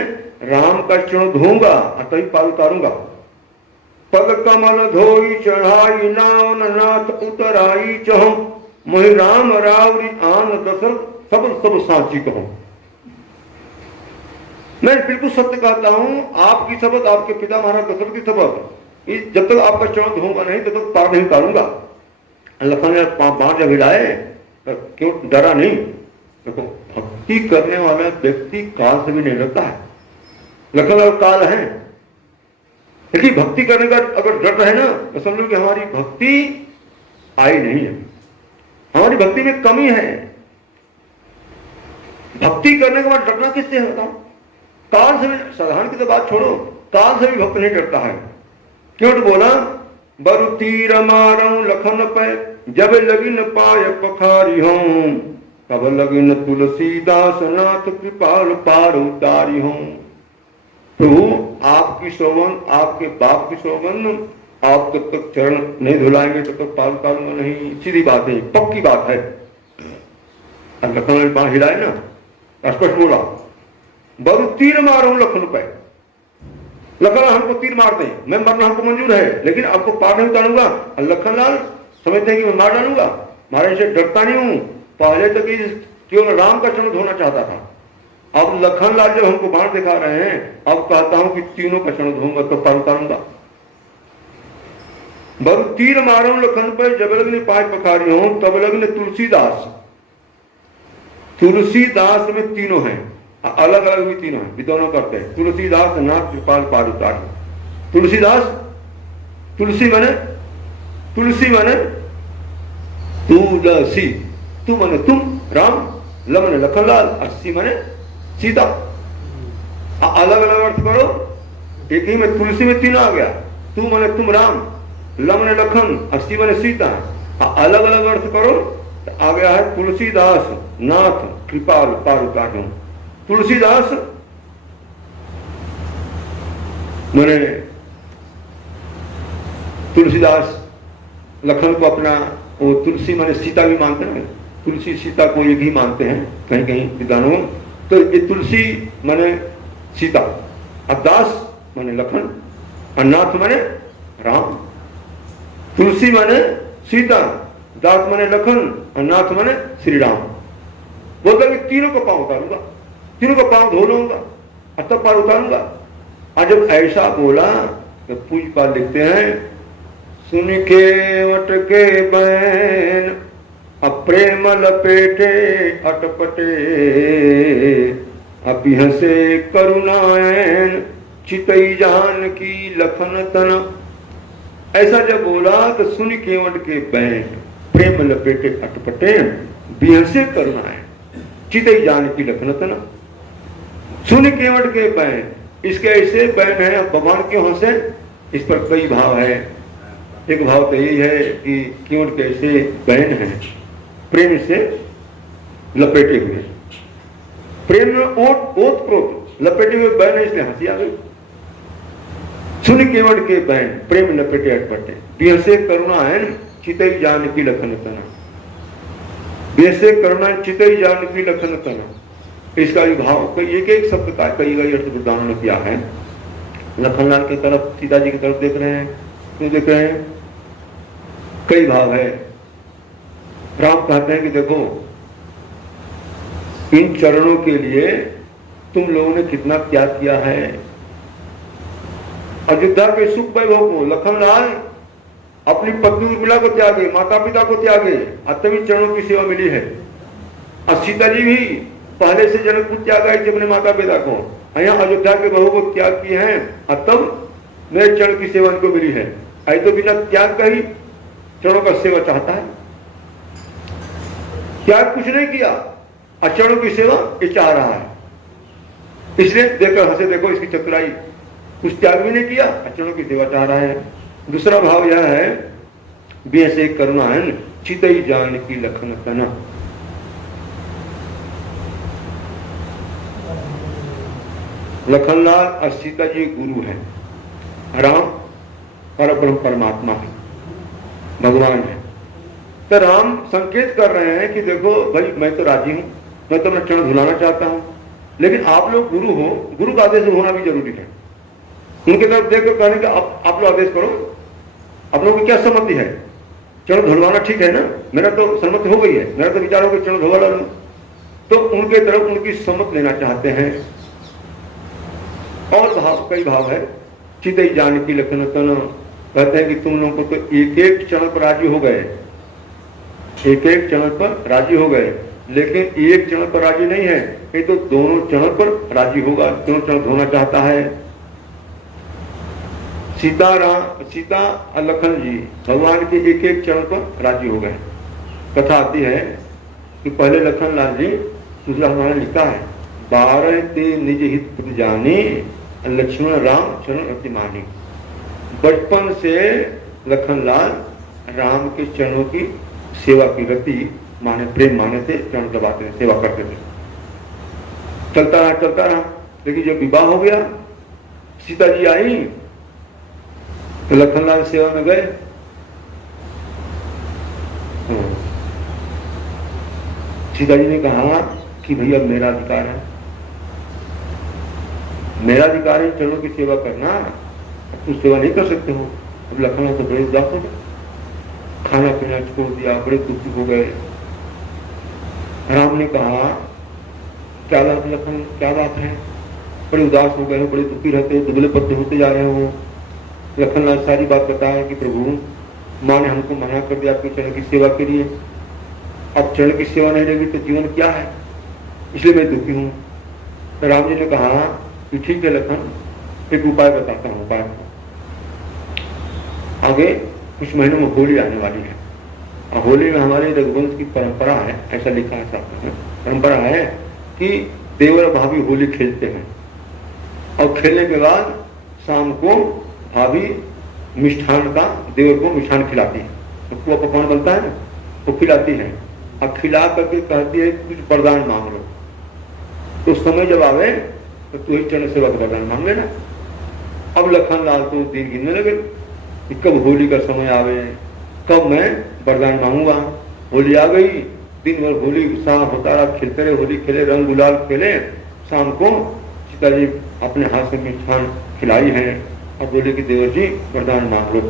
राम का चरण धोऊंगा अतः पार उतारूंगा। पद कमल धोई चढ़ाई नावन नाथ उतराई चहो, मोहि राम रावरी आन दशरथ सब साची कहो। मैं बिल्कुल सत्य कहता हूं, आपकी शपथ, आपके पिता महाराज दशरथ की शपथ, जब तक आपका चरण धोऊंगा नहीं तब तक पार नहीं उतारूंगा। लखन ने बाण जब हिलाए क्यों डरा नहीं। देखो भक्ति करने वाला व्यक्ति काल से भी नहीं डरता है। लखन काल है, लेकिन भक्ति करने का अगर डर रहे ना तो समझ लो कि हमारी भक्ति आई नहीं है, हमारी भक्ति में कमी है। भक्ति करने के बाद डरना किससे होता? काल से भी, साधारण की तो बात छोड़ो, काल से भी भक्त नहीं डरता है। क्यों तो बोला बरु तीर मारऊं लखन पे, जब लगिन पाय पखारी हूं, कब लगिन तुलसीदास नाथ कृपाल पार उतारी हूं। प्रभु आपकी सौगन, आपके बाप की सौगन, आप तब तक चरण नहीं धुलाएंगे तब तक पार उतारूंगा नहीं। सीधी बात है, पक्की बात है। लखन बाण हिलाए ना, स्पष्ट बोला बरु तीर मारो लखन पे, लखन हमको तीर मार दे, मैं मरना हमको मंजूर है, लेकिन आपको पार नहीं उतारूंगा। लखनलाल समझते हैं कि मैं मार डालूंगा, महाराज से डरता नहीं हूं। पहले तो केवल राम का चरण धोना चाहता था, अब लखनलाल जब हमको बाण दिखा रहे हैं, अब कहता हूं कि तीनों का चरण धोऊंगा तो पार उतारूंगा। बरु तीर मारो लखन पर, जब लग्न पाय पखारी हो, तब लग्न तुलसीदास। तुलसीदास में तीनों हैं, अलग अलग भी तीनों हैं, दोनों करते हैं। तुलसीदास नाथ कृपाल पार उतार। तुलसीदास, तुलसी माने, तुलसी माने तुलसी, तू माने तुम राम, ल माने लखनलाल, अस्सी माने सीता। अलग अलग अर्थ करो, एक ही में तुलसी में तीनों आ गया। तू माने तुम राम, ल माने लखन, अस्सी माने सीता। अलग अलग अर्थ करो तो आ गया है तुलसीदास नाथ कृपाल पार उतार। तुलसीदास मैंने तुलसीदास लखन को अपना, वो तुलसी माने सीता भी मानते हैं, तुलसी सीता को एक ही मानते हैं कहीं कहीं विद्वानों। तो ये तुलसी माने सीता, अब दास माने लखन, और नाथ माने राम, तुलसी माने सीता, दास माने लखन, और नाथ माने श्री राम। बोलता कि तीनों का पांव उतारूंगा, तीनों का पांव धो लूंगा और तब पार उतारूंगा। और जब ऐसा बोला तो पूज्यपाल लिखते हैं, सुन के वट के बैन अप्रेम लपेटे अटपटे, अभी हंसे करुणायन चितई जान की लखन तन। ऐसा जब बोला तो सुन केवट के बैन प्रेम लपेटे अटपटे, बिहसे करुणायन चितई जान की लखन तन। सुन केवट के बैन, इसके ऐसे बैन है भगवान क्यों हंसे, इस पर कई भाव है। एक भाव तो यही है कि केवट के ऐसे बैन है प्रेम से लपेटे हुए, प्रेम में ओत प्रोत लपेटे हुए बैन है, इसलिए हंसी आ गई। सुन केवट के बैन प्रेम लपेटे अटपटे, बिहसे करुणायन चितई जान की लखन तना, बिहसे करुणा चितई जान की लखन तना। इसका भी भाव एक एक शब्द का कई अर्थ विद्वानों ने किया है। लखनलाल की तरफ, सीता जी की तरफ देख रहे हैं, क्यों देख रहे हैं, कई भाव है। राम कहते हैं कि देखो इन चरणों के लिए तुम लोगों ने कितना त्याग किया है। अयोध्या के सुख वैभव को लखनलाल अपनी पत्नी उर्मिला को त्यागे, माता पिता को त्यागे, और तभी चरणों की सेवा मिली है। और सीता जी भी पहले से जनकपुर त्याग आई थी अपने माता पिता को, यहाँ अयोध्या के बहू को त्याग किए हैं, और तब मेरे चरण की सेवा इनको मिली है। आई तो बिना त्याग का ही चरणों का सेवा चाहता है, त्याग कुछ नहीं किया, चरणों की सेवा ये चाह रहा है। इसलिए देखकर हंसे, देखो इसकी चतुराई, कुछ त्याग भी नहीं किया, चरणों की सेवा चाह रहा है। दूसरा भाव यह है, बिहसे करुणायन चितई जान की लखन तना। लखनलाल और सीता जी गुरु हैं, राम परब्रह्म परमात्मा है, भगवान है। तो राम संकेत कर रहे हैं कि देखो भाई मैं तो राजी हूं, मैं तो अपना चरण धुलाना चाहता हूं, लेकिन आप लोग गुरु हो, गुरु का आदेश होना भी जरूरी है। उनके तरफ देखकर कहने का आप लोग आदेश करो, आप लोगों की क्या सम्मति है, चरण धुलवाना ठीक है ना, मेरा तो सम्मति हो गई है, मेरा तो विचार हो गया चरण धुलवा लूं। तो उनके तरफ उनकी सम्मत लेना चाहते हैं। और भाव, कई भाव है, चितई जान की लखन तन, कहते हैं कि तुम लोगों को तो एक एक चरण पर राजी हो गए, एक एक चरण पर राजी हो गए, लेकिन एक चरण पर राजी नहीं है, ये तो दोनों चरण पर राजी होगा, दोनों चरण धोना चाहता है। सीता और लखन जी भगवान के एक एक चरण पर राजी हो गए। कथा आती है कि पहले लखन लाल जी, दूसरा हमारा लिखा है, 12 ते निज हित प्रति जाने लक्ष्मण राम चरण अति मानी। बचपन से लखनलाल राम के चरणों की सेवा की रति माने, प्रेम माने थे, चरण दबाते थे, सेवा करते थे। चलता रहा, लेकिन जब विवाह हो गया, सीता जी आई तो लखनलाल सेवा में गए। सीता जी ने कहा कि भैया मेरा अधिकार है, मेरा अधिकार है चरणों की सेवा करना, तुम सेवा नहीं कर सकते हो। अब लखनलाल तो बड़े उदास हो गए, खाना पीना छोड़ दिया, बड़े दुखी हो गए। राम ने कहा क्या बात लखन, क्या बात है, बड़े उदास हो गए हो, बड़े दुखी रहते हो, दुबले पतले होते जा रहे हो। लखनलाल सारी बात बताया कि प्रभु माँ ने हमको मना कर दिया आपके चरण की सेवा के लिए, अब चरण की सेवा नहीं रहेगी तो जीवन क्या है, इसलिए मैं दुखी हूँ। तो राम जी ने कहा कि ठीक है लखन, एक उपाय बताता हूँ। उपाय आगे कुछ महीनों में होली आने वाली है, और होली में हमारे रघुवंश की परंपरा है, ऐसा लिखा है शास्त्र में, परंपरा है कि देवर भाभी होली खेलते हैं, और खेलने के बाद शाम को भाभी मिष्ठान का देवर को मिष्ठान खिलाती है, उसको पकवान बनता है ना, वो खिलाती है, और खिला करके कहती है कुछ वरदान मांग लो। तो समय जब आवे तो तू ही चरण सेवा का वरदान मांग लेना। अब लखनलाल तो दिन गिनने लगे कि कब होली का समय आवे, कब मैं वरदान मांगूंगा। होली आ गई, दिन भर होली उत्साह होता रहा, खेलते रहे, होली खेले, रंग गुलाल खेले। शाम को सीता जी अपने हाथ से मिष्ठान खिलाई है और बोले कि देवर जी वरदान मांग लो।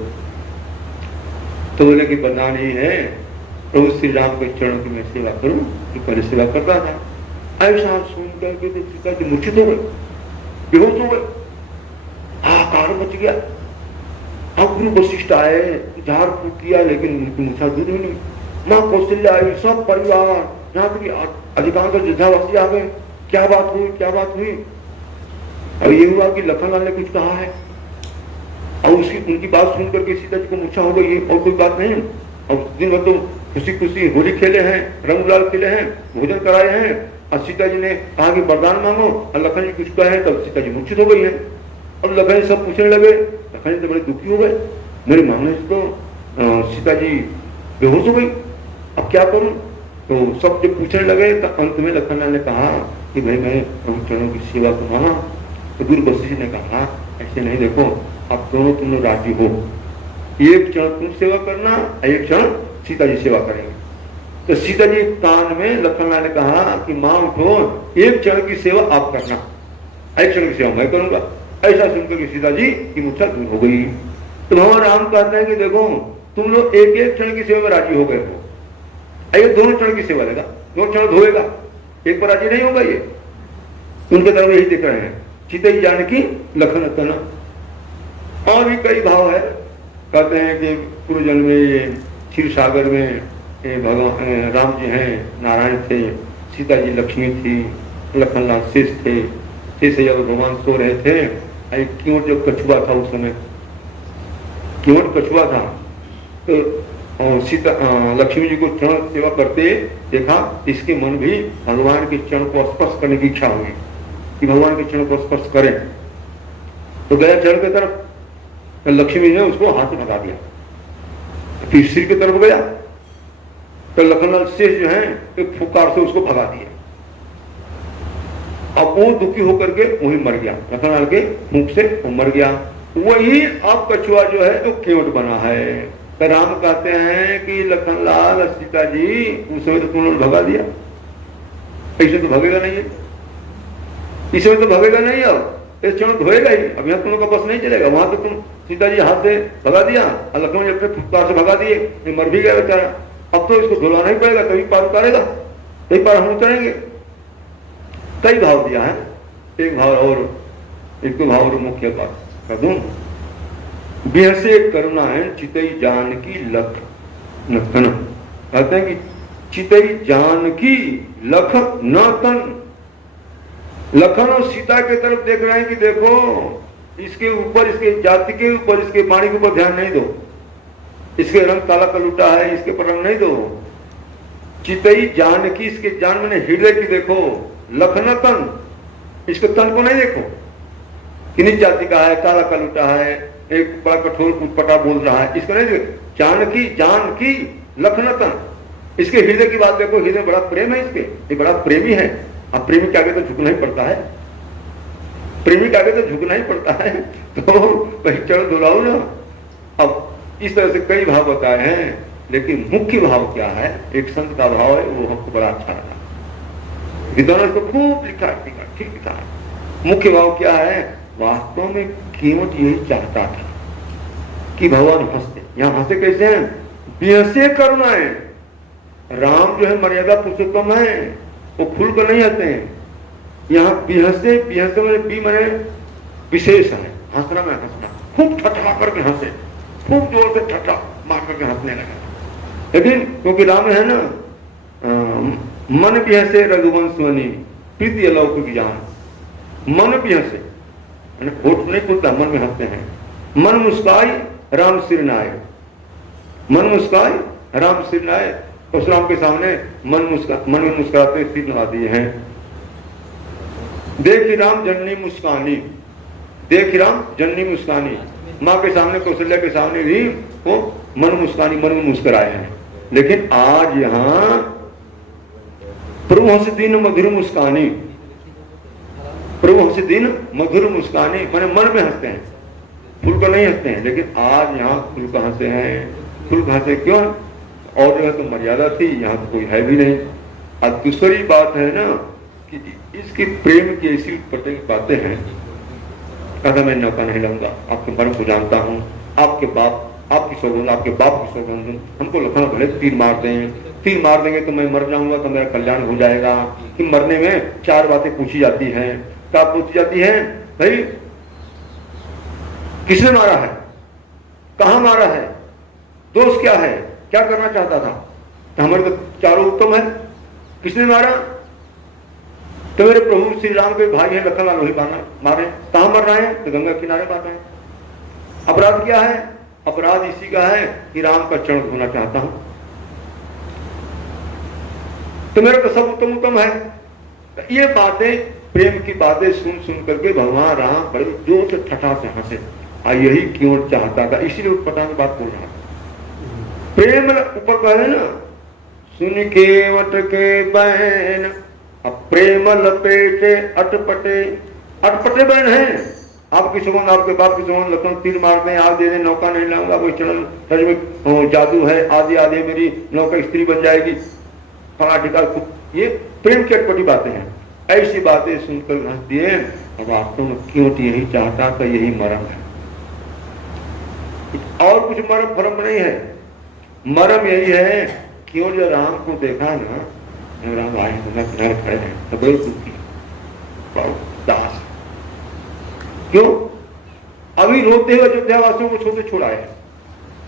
तो बोले कि वरदान ही है प्रभु श्री राम के चरणों की मैं सेवा करूं, कि पहले सेवा करता था। ऐसा सुन करके तो सीता जी मूर्छित हो गए, बेहोश हो गए, हाहाकार मच गया। अब गुरु वशिष्ठ आए, झाड़ फूक किया, लेकिन उनकी मूर्छा दूर ही नहीं। माँ कौशल्या आई, सब परिवार, यहाँ तक अधिकांश अयोध्यावासी आ गए। क्या बात हुई, क्या बात हुई? अब ये हुआ कि लखनलाल ने कुछ कहा है और उसकी उनकी बात सुन करके सीता जी को मूर्छा हो गई, और कोई बात नहीं। और दिन भर तो खुशी खुशी होली खेले हैं, रंग गुलाल खेले हैं, भोजन कराए हैं, और सीता जी ने कहा कि वरदान मांगो, और लखन जी कुछ कहे, तब सीता जी मूर्छित हो गई है। अब लखन सब पूछने लगे, लखन जी तो बड़े दुखी हो गए, मेरे मांगने से तो सीता जी बेहोश हो गई, अब क्या करूं? तो सब जब पूछने लगे तो अंत में लखनलाल ने कहा कि भाई मैं प्रभु चरणों की सेवा करूँगा। तो गुरु वशिष्ठ जी ने कहा ऐसे नहीं, देखो आप दोनों तुम लोग राजी हो, एक क्षण तुम सेवा करना, एक क्षण सीता जी सेवा करेंगे। तो सीता जी कान में लखनलाल ने कहा कि माँ उठो, एक क्षण की सेवा आप करना, एक क्षण की सेवा मैं करूंगा। ऐसा सुनकर के सीता जी की मूर्छा दूर हो गई। तो भगवान राम कहते हैं कि देखो तुम लोग एक एक क्षण की सेवा में राजी हो गए हो, ये दोनों क्षण की सेवा लेगा, दो क्षण धोएगा, एक पर राजी नहीं होगा। ये उनके तरफ यही देख रहे हैं, सीता जी जानकी लखन तना। और भी कई भाव है, कहते हैं कि पूर्व जन्म में ये क्षीर सागर में भगवान राम जी हैं, नारायण थे, सीता जी लक्ष्मी थी, लखनलाल शेष थे। शेष जब भगवान सो रहे थे, एक कीवट जब कछुआ था, उस समय कीवट कछुआ था, तो सीता लक्ष्मी जी को चरण सेवा करते देखा, इसके मन भी भगवान के चरण को स्पर्श करने की इच्छा हुई कि भगवान के चरण को स्पर्श करें। तो गया चरण की तरफ, तो लक्ष्मी ने उसको हाथ में भगा दिया, फिर सिर की तरफ गया, तो लखनलाल शेष जो है एक फुकार से उसको भगा दिया। अब वो दुखी होकर के वही मर गया, लखनलाल के मुख से वो मर गया। वही अब कछुआ जो है जो केवट बना है। तो राम कहते हैं कि लखनलाल सीता जी उस समय तो तुमने भगा दिया, ऐसे तो भगेगा नहीं है, इसमें तो भगेगा नहीं, अब इस क्षण धोएगा ही। अब यहाँ तुम लोग का बस नहीं चलेगा, वहां तो तुम सीता जी हाथ से भगा दिया और लखनऊ जी अपने फुटकार से भगा दिए, ये मर भी गया बेचारा। अब तो इसको धुलाना ही पड़ेगा, तभी पार उतारेगा, तभी पार हम उतरेंगे। कई भाव दिया है, एक भाव और एक तो भाव और मुख्य बात कर दूं, बेहसे करुणा है चितई जानकी लख नतन। कहते हैं कि चितई जानकी लख न तन। लखन और सीता के तरफ देख रहे हैं कि देखो इसके ऊपर, इसके जाति के ऊपर, इसके वाणी के ऊपर ध्यान नहीं दो, इसके रंग काला कलूटा है, इसके पर रंग नहीं दो। चितई जानकी, इसके जान मैंने हृदय की देखो, लखन तन, इसके तन को नहीं देखो किन्हीं जाति का है, काला कलूटा है, एक बड़ा कठोर उटपटा बोल रहा है, इसको नहीं देखो। जानकी, जानकी लखन तन, इसके हृदय की बात देखो, हृदय बड़ा प्रेम है इसके, ये बड़ा प्रेमी है। अब प्रेमी के आगे तो झुकना ही पड़ता है, प्रेमी के आगे तो झुकना ही पड़ता है, तो वही चढ़ धुलाओ ना। अब इस तरह से कई भाव बताए हैं, लेकिन मुख्य भाव क्या है, एक संत का भाव है, वो हमको बड़ा अच्छा लगा। विद्वान को खूब लिखा, ठीक लिखा है। मुख्य भाव क्या है, वास्तव में कीमत यही चाहता था कि भगवान हंसते। यहाँ हंसे कैसे हैं, बेहसे करुणा है। राम जो है मर्यादा पुरुषोत्तम है, वो खुल कर नहीं आते हैं। यहाँ बेहसे, बेहसे में बी मने विशेष है, हंसना में हंसना, खूब ठठा करके हंसे, खूब जोर से ठठा मार करके हंसने लगा। लेकिन क्योंकि राम है ना, मन भी हंसे रघुवंश वनी प्रीति अलौकिक जान। मन भी हंसे, होठ नहीं खुलता, मन में हंसते हैं। मन मुस्काई राम सिर नाय, मन मुस्काई राम सिर नाय। परशुराम के सामने मन में मुस्कुराते सिर नवा दिए हैं। देख राम जननी मुस्कानी, देख राम जननी मुस्कानी। माँ के सामने, कौशल्या के सामने भी वो मन मुस्कानी, मन में मुस्कुराए हैं। लेकिन आज यहाँ प्रभु हंस दिन मधुर मुस्कानी, प्रभु हंस दिन मधुर मुस्कानी, मैंने मन में हंसते हैं, फूल कर नहीं हंसते हैं। लेकिन आज यहाँ फूल का हंसे हैं, फूल का हंसे क्यों? और जगह तो मर्यादा थी, यहाँ तो कोई है भी नहीं। अब दूसरी बात है ना कि इसके प्रेम की ऐसी पटे बातें हैं कहता मैं नौका नहीं लाऊंगा, आपके मर्म को जानता हूँ, आपके बाप, आपकी सौगंध, आपके बाप की सौगंध, हमको लखन भले तीर मार दें, तीर मार देंगे तो मैं मर जाऊंगा तो मेरा कल्याण हो जाएगा। कि मरने में 4 बातें पूछी जाती हैं। क्या पूछी जाती है? भाई किसने मारा है, कहां मारा है, दोष क्या है, क्या करना चाहता था? तो हमारे तो चारों उत्तम है। किसने मारा? तो मेरे प्रभु श्री राम के भाई है लखन लाल, वही मारे। कहां मर रहे हैं? तो गंगा किनारे मार रहे हैं। अपराध क्या है? अपराध इसी का है कि राम का चरण धोना चाहता हूं। तो मेरा तो सब उत्तम उत्तम है। ये बातें, प्रेम की बातें सुन सुन करके भगवान राम बड़े जोर से ठठा से हंसे। यही क्यों चाहता था, इसीलिए उत्पटान बात बोल रहा था। प्रेम ऊपर कहे ना, सुन के वट के बहन, अब प्रेम लपेटे अटपटे। अटपटे बहन है, आपकी सुगंध, आपके बाप की सुगंध, लखन तीर मार दें, आप दे दें, नौका नहीं लाऊंगा, वो चरण सच में जादू है, आदि आदि मेरी नौका स्त्री बन जाएगी, ये प्रेम की अटपटी बातें हैं। ऐसी बातें सुनकर हंस दिए। अब वास्तव में क्यों यही चाहता था, यही मरम है, और कुछ मरम भरम नहीं है। मरम यही है, क्यों जो राम को देखा ना, राम आए किनारे खड़े हैं तो बड़े दुखी, दास। क्यों? अभी रोते हुए अयोध्या वासियों को छोड़ आए,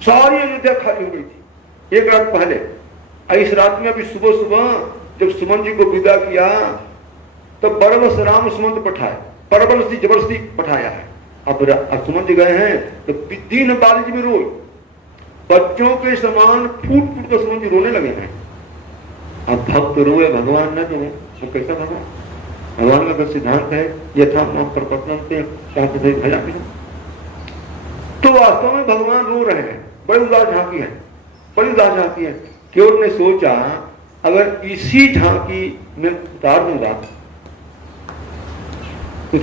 सारी अयोध्या खाली हो गई थी एक रात पहले। इस रात में अभी सुबह सुबह जब सुमन जी को विदा किया तो बरबस राम सुमंत पठाए, परबल जबरदस्ती पठाया है। अब सुमन जी गए हैं तो दिन बारिश में रोए, बच्चों के समान फूट फूट कर सुमन जी रोने लगे हैं। अब भक्त रोए, भगवान न रोए, वो कैसा भगवान? भगवान का सिद्धांत है यथा भजा। तो वास्तव में भगवान रो रहे हैं, बड़ी उदास झांकी है, बड़ी उदास झांकी है। केवट ने सोचा अगर इसी झांकी में उतार दूंगा तो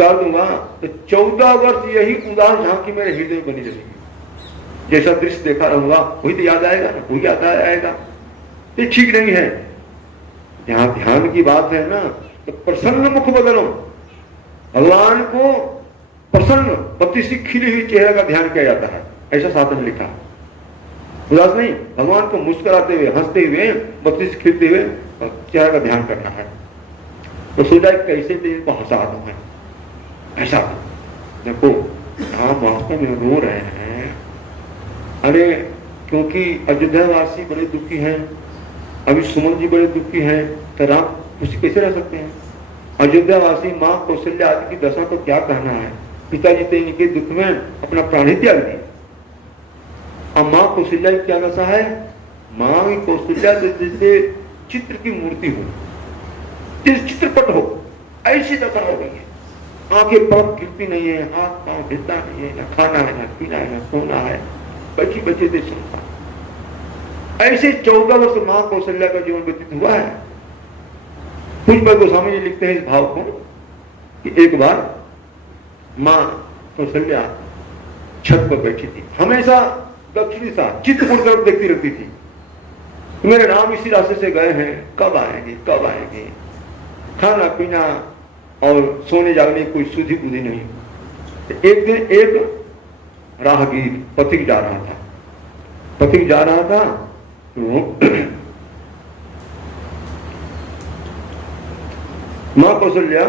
14 वर्ष यही उदास झांकी मेरे हृदय में बनी रहेगी। जैसा दृश्य देखा रहूंगा वही तो याद आएगा ना, वही याद आएगा। ये ठीक नहीं है। जहां ध्यान की बात है ना, तो प्रसन्न मुख बदलो, भगवान को प्रसन्न पति से खिली हुई चेहरे का ध्यान किया जाता है, ऐसा शास्त्र में लिखा। उदास नहीं, भगवान को मुस्कुराते हुए, हंसते हुए, पति से खिलते हुए चेहरे का ध्यान करना है। तो सोचा कैसे देव को हंसा दूं मैं, ऐसा देखो राम वास्तव में रो रहे हैं। अरे क्योंकि अयोध्या वासी बड़े दुखी हैं, अभी सुमन जी बड़े दुखी हैं, तो राम खुशी कैसे रह सकते हैं? अयोध्या वासी माँ कौशल्या आदि की दशा तो क्या कहना है। पिताजी तो इनके दुख में अपना प्राण ही त्याग दिया। अब माँ कौशल्या की क्या दशा है? माँ की कौशल्या जैसे चित्र की मूर्ति हो, जैसे चित्रपट हो, ऐसी दशा हो गई है। आंखें पलक गिरती नहीं है, हाथ पांव हिलता नहीं है, न खाना है, न पीना है, न सोना है, बची बचे से सुनता। ऐसे 14 वर्ष माँ कौशल्या का जीवन व्यतीत हुआ है। कुछ बार गोस्वामी जी लिखते हैं इस भाव को कि एक बार माँ कौशल्या छत पर बैठी थी, हमेशा दक्षिणी सा चित्रकूट तरफ देखती रहती थी। मेरे राम इसी रास्ते से गए हैं, कब आएंगे, कब आएंगे। खाना पीना और सोने जागने की कोई सुधी बुद्धि नहीं। एक दिन एक राहगीर पथिक जा रहा था तो मां कौशल्या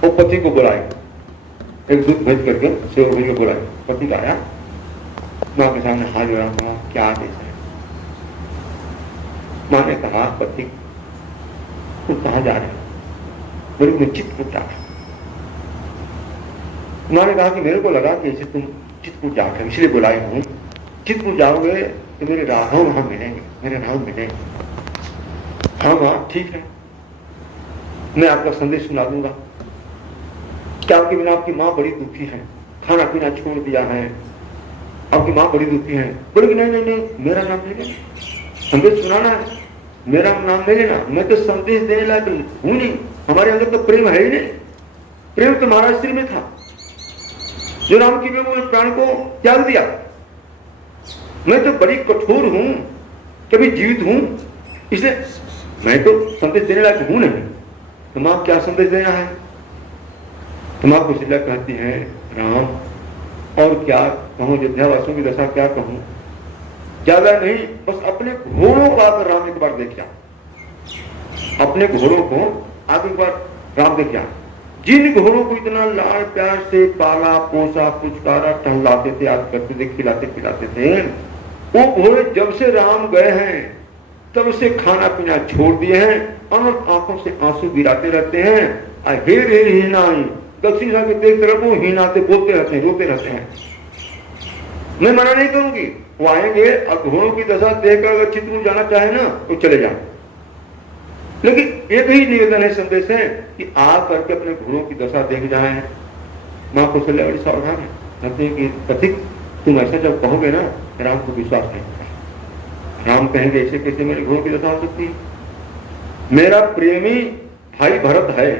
वो पति को बुलाए, एक दूध भेज करके सेवक भेज के बुलाए। पति का आया, मां के सामने हाथ जोड़ा, कहा क्या आदेश है? मां ने कहा पति तुम कहां जा रहे हो? मेरे को चित्रकूट जा। मां ने कहा कि मेरे को लगा कि ऐसे तुम चित्रकूट जाकर इसलिए बुलाए हूं, चित्रकूट जाओगे तो मेरे राघव वहां मिलेंगे, मेरे राम मिलेंगे। हाँ मां ठीक है, मैं आपका संदेश सुना दूंगा। क्या आपके बिना आपकी माँ बड़ी दुखी है, खाना पीना छोड़ दिया है, आपकी माँ बड़ी दुखी है। बोले नहीं नहीं नहीं, मेरा नाम ले लेना, संदेश सुनाना है, मेरा नाम ले लेना, मैं तो संदेश देने लायक हूं नहीं, हमारे अंदर तो प्रेम है ही नहीं। प्रेम तो महाराज श्री में था, जो राम की में वो प्राण को त्याग दिया। मैं तो बड़ी कठोर हूं, कभी जीवित हूं, इसलिए मैं तो संदेश देने लायक हूं नहीं। तो माँ क्या संदेश देना है? तो माँ कौशल्या कहती है, राम और क्या कहूँ, अयोध्यावासियों की दशा क्या कहूँ, ज्यादा नहीं, बस अपने घोड़ों को आकर राम एक बार देखा, अपने घोड़ों को आप एक बार राम देखा। जिन घोड़ों को इतना लाड़ प्यार से पाला पोसा पुचकारा टहलाते थे, याद करते थे, खिलाते पिलाते थे, वो घोड़े जब से राम गए हैं तब से खाना पीना छोड़ दिए हैं, अनंत आंखों से आंसू गिराते रहते हैं। हेर हेर हीनाई, दक्षिण दिशा के देख तरफ वो हीनाते बोलते रहते हैं, रोते रहते हैं। मैं मना नहीं करूंगी, वो आएंगे और घोड़ों की दशा देखकर अगर चित्रकूट जाना चाहे ना तो चले जाए, लेकिन एक ही निवेदन है, संदेश है कि आ करके अपने घोड़ों की दशा देख जाए। माँ कौशल्या बड़ी सावधान है, कहते हैं कि पथिक तुम ऐसा जब कहोगे ना, राम को विश्वास नहीं होगा। राम कहेंगे ऐसे कैसे मेरे घोड़ों की दशा हो सकती है? मेरा प्रेमी भाई भरत है,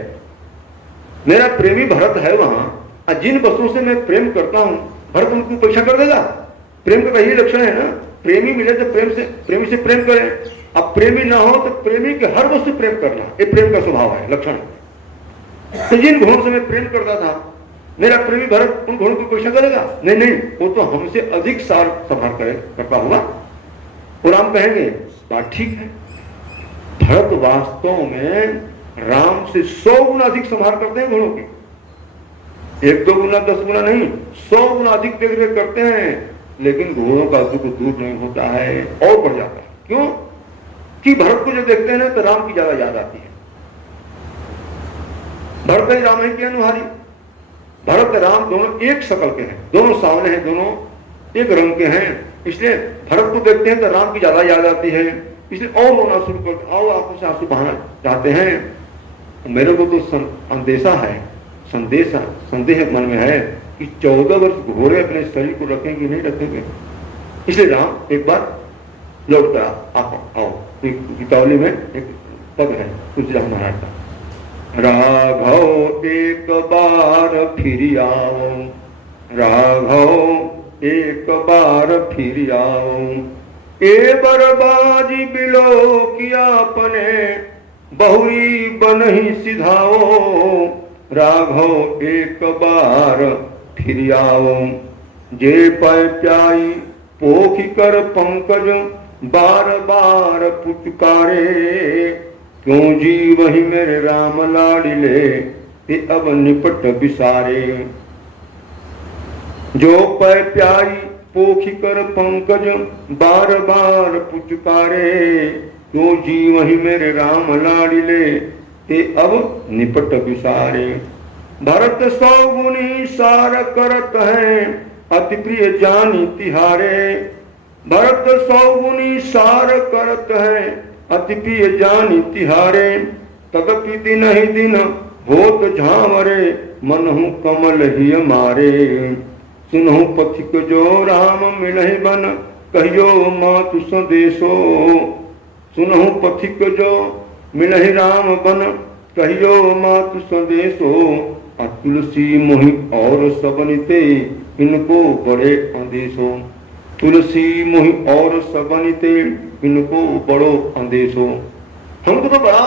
मेरा प्रेमी भरत है वहां, जिन वस्तुओं से मैं प्रेम करता हूं भरत उनको परीक्षा कर देगा। प्रेम का यही लक्षण है ना, प्रेमी मिले तो प्रेमी से प्रेम करें, अब प्रेमी ना हो तो प्रेमी के हर वस्तु प्रेम करना, ये प्रेम का स्वभाव है, लक्षण। तो जिन घोड़ों से मैं प्रेम करता था, मेरा प्रेमी भरत उन घोड़ों की परीक्षा करेगा? नहीं नहीं, वो तो हमसे अधिक सार संभाल करता होगा। और राम कहेंगे बात ठीक है, भरत वास्तव में राम से 100 गुना अधिक संभाल करते हैं घोड़ों की, 1-2 गुना 10 गुना नहीं, 100 गुना अधिक देख रेख करते हैं, लेकिन घोड़ों का दुख दूर नहीं होता है और बढ़ जाता है। क्यों? कि भरत को जो देखते हैं ना तो राम की ज्यादा याद आती है। भरत ही राम है के अनुहारी, भरत राम दोनों एक शकल के हैं, दोनों सामने हैं, दोनों एक रंग के हैं, इसलिए भरत को देखते हैं तो राम की ज्यादा याद आती है, इसलिए और रोना शुरू करते, और आंखों से आंसू बहाना चाहते हैं। मेरे को तो अंदेशा है, संदेह मन में है कि 14 वर्ष घोड़े अपने शरीर को रखेंगे नहीं रखेंगे, इसलिए राम एक बार लौट कर आओ। गीतावली में एक पद है तुलसीदास महाराज का, राघव एक बार फिर आओ, राघव एक बार फिर आओ, ए बरबाजी बिलो किया अपने, बहुरी बनही सिधाओ, राघव एक बार फिर आओ, जे पै प्याई पोखी कर पंकज, बार बार पुचकारे, क्यों जी वही मेरे राम लाडिले, ते अब निपट बिसारे, जो पै प्याई पोखी कर पंकज, बार बार पुचकारे, क्यों जी वही मेरे राम लाडिले, ते अब निपट बिसारे, भरत 100 गुनी सार करत है, अति प्रिय जानी तिहारे, भरत 100 गुनी सार करत है, अति प्रिय जानी तिहारे, तदपि दिन ही दिन होत झांवरे, मनहु कमल ही मारे, सुनहु पथिक जो राम मिलहि बन, कहियो मातु संदेशो, सुनहु पथिक जो मिलहि राम बन, कहियो मातु संदेशो, तुलसी मोहि और सबनिते, इनको बड़े अंदेशो, तुलसी मोहि और सबनिते, इनको बड़ो अंदेशो। हमको तो बड़ा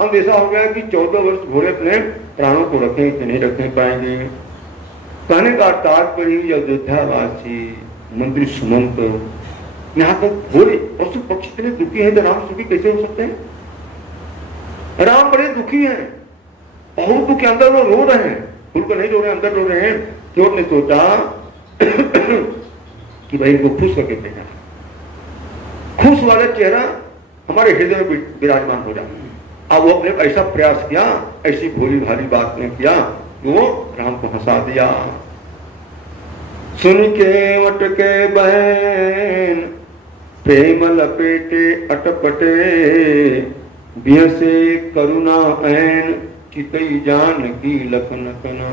अंदेशा हो गया कि 14 वर्ष घोड़े अपने प्राणों को रखें कि नहीं रख पाएंगे। कहने का तात्पर्य अयोध्यावासी मंत्री सुमंत, यहाँ तक घोड़े पशु पक्षी इतने दुखी हैं तो राम सुखी कैसे हो सकते हैं? राम बड़े दुखी हैं, बहुत दुखी, अंदर वो रो रहे हैं, खुलकर नहीं रो रहे, अंदर रो रहे हैं। चोर ने सोचा कि भाई इनको खुश करके भेजना, खुश वाला चेहरा हमारे हृदय में विराजमान हो जाए। अब वो अपने ऐसा प्रयास किया, ऐसी भोली भाली बात ने किया, वो राम को हंसा दिया। सुन के वटके बहन, प्रेम लपेटे अटपटे, बिहसे करुणा ऐन, चितई जान की लखन कना।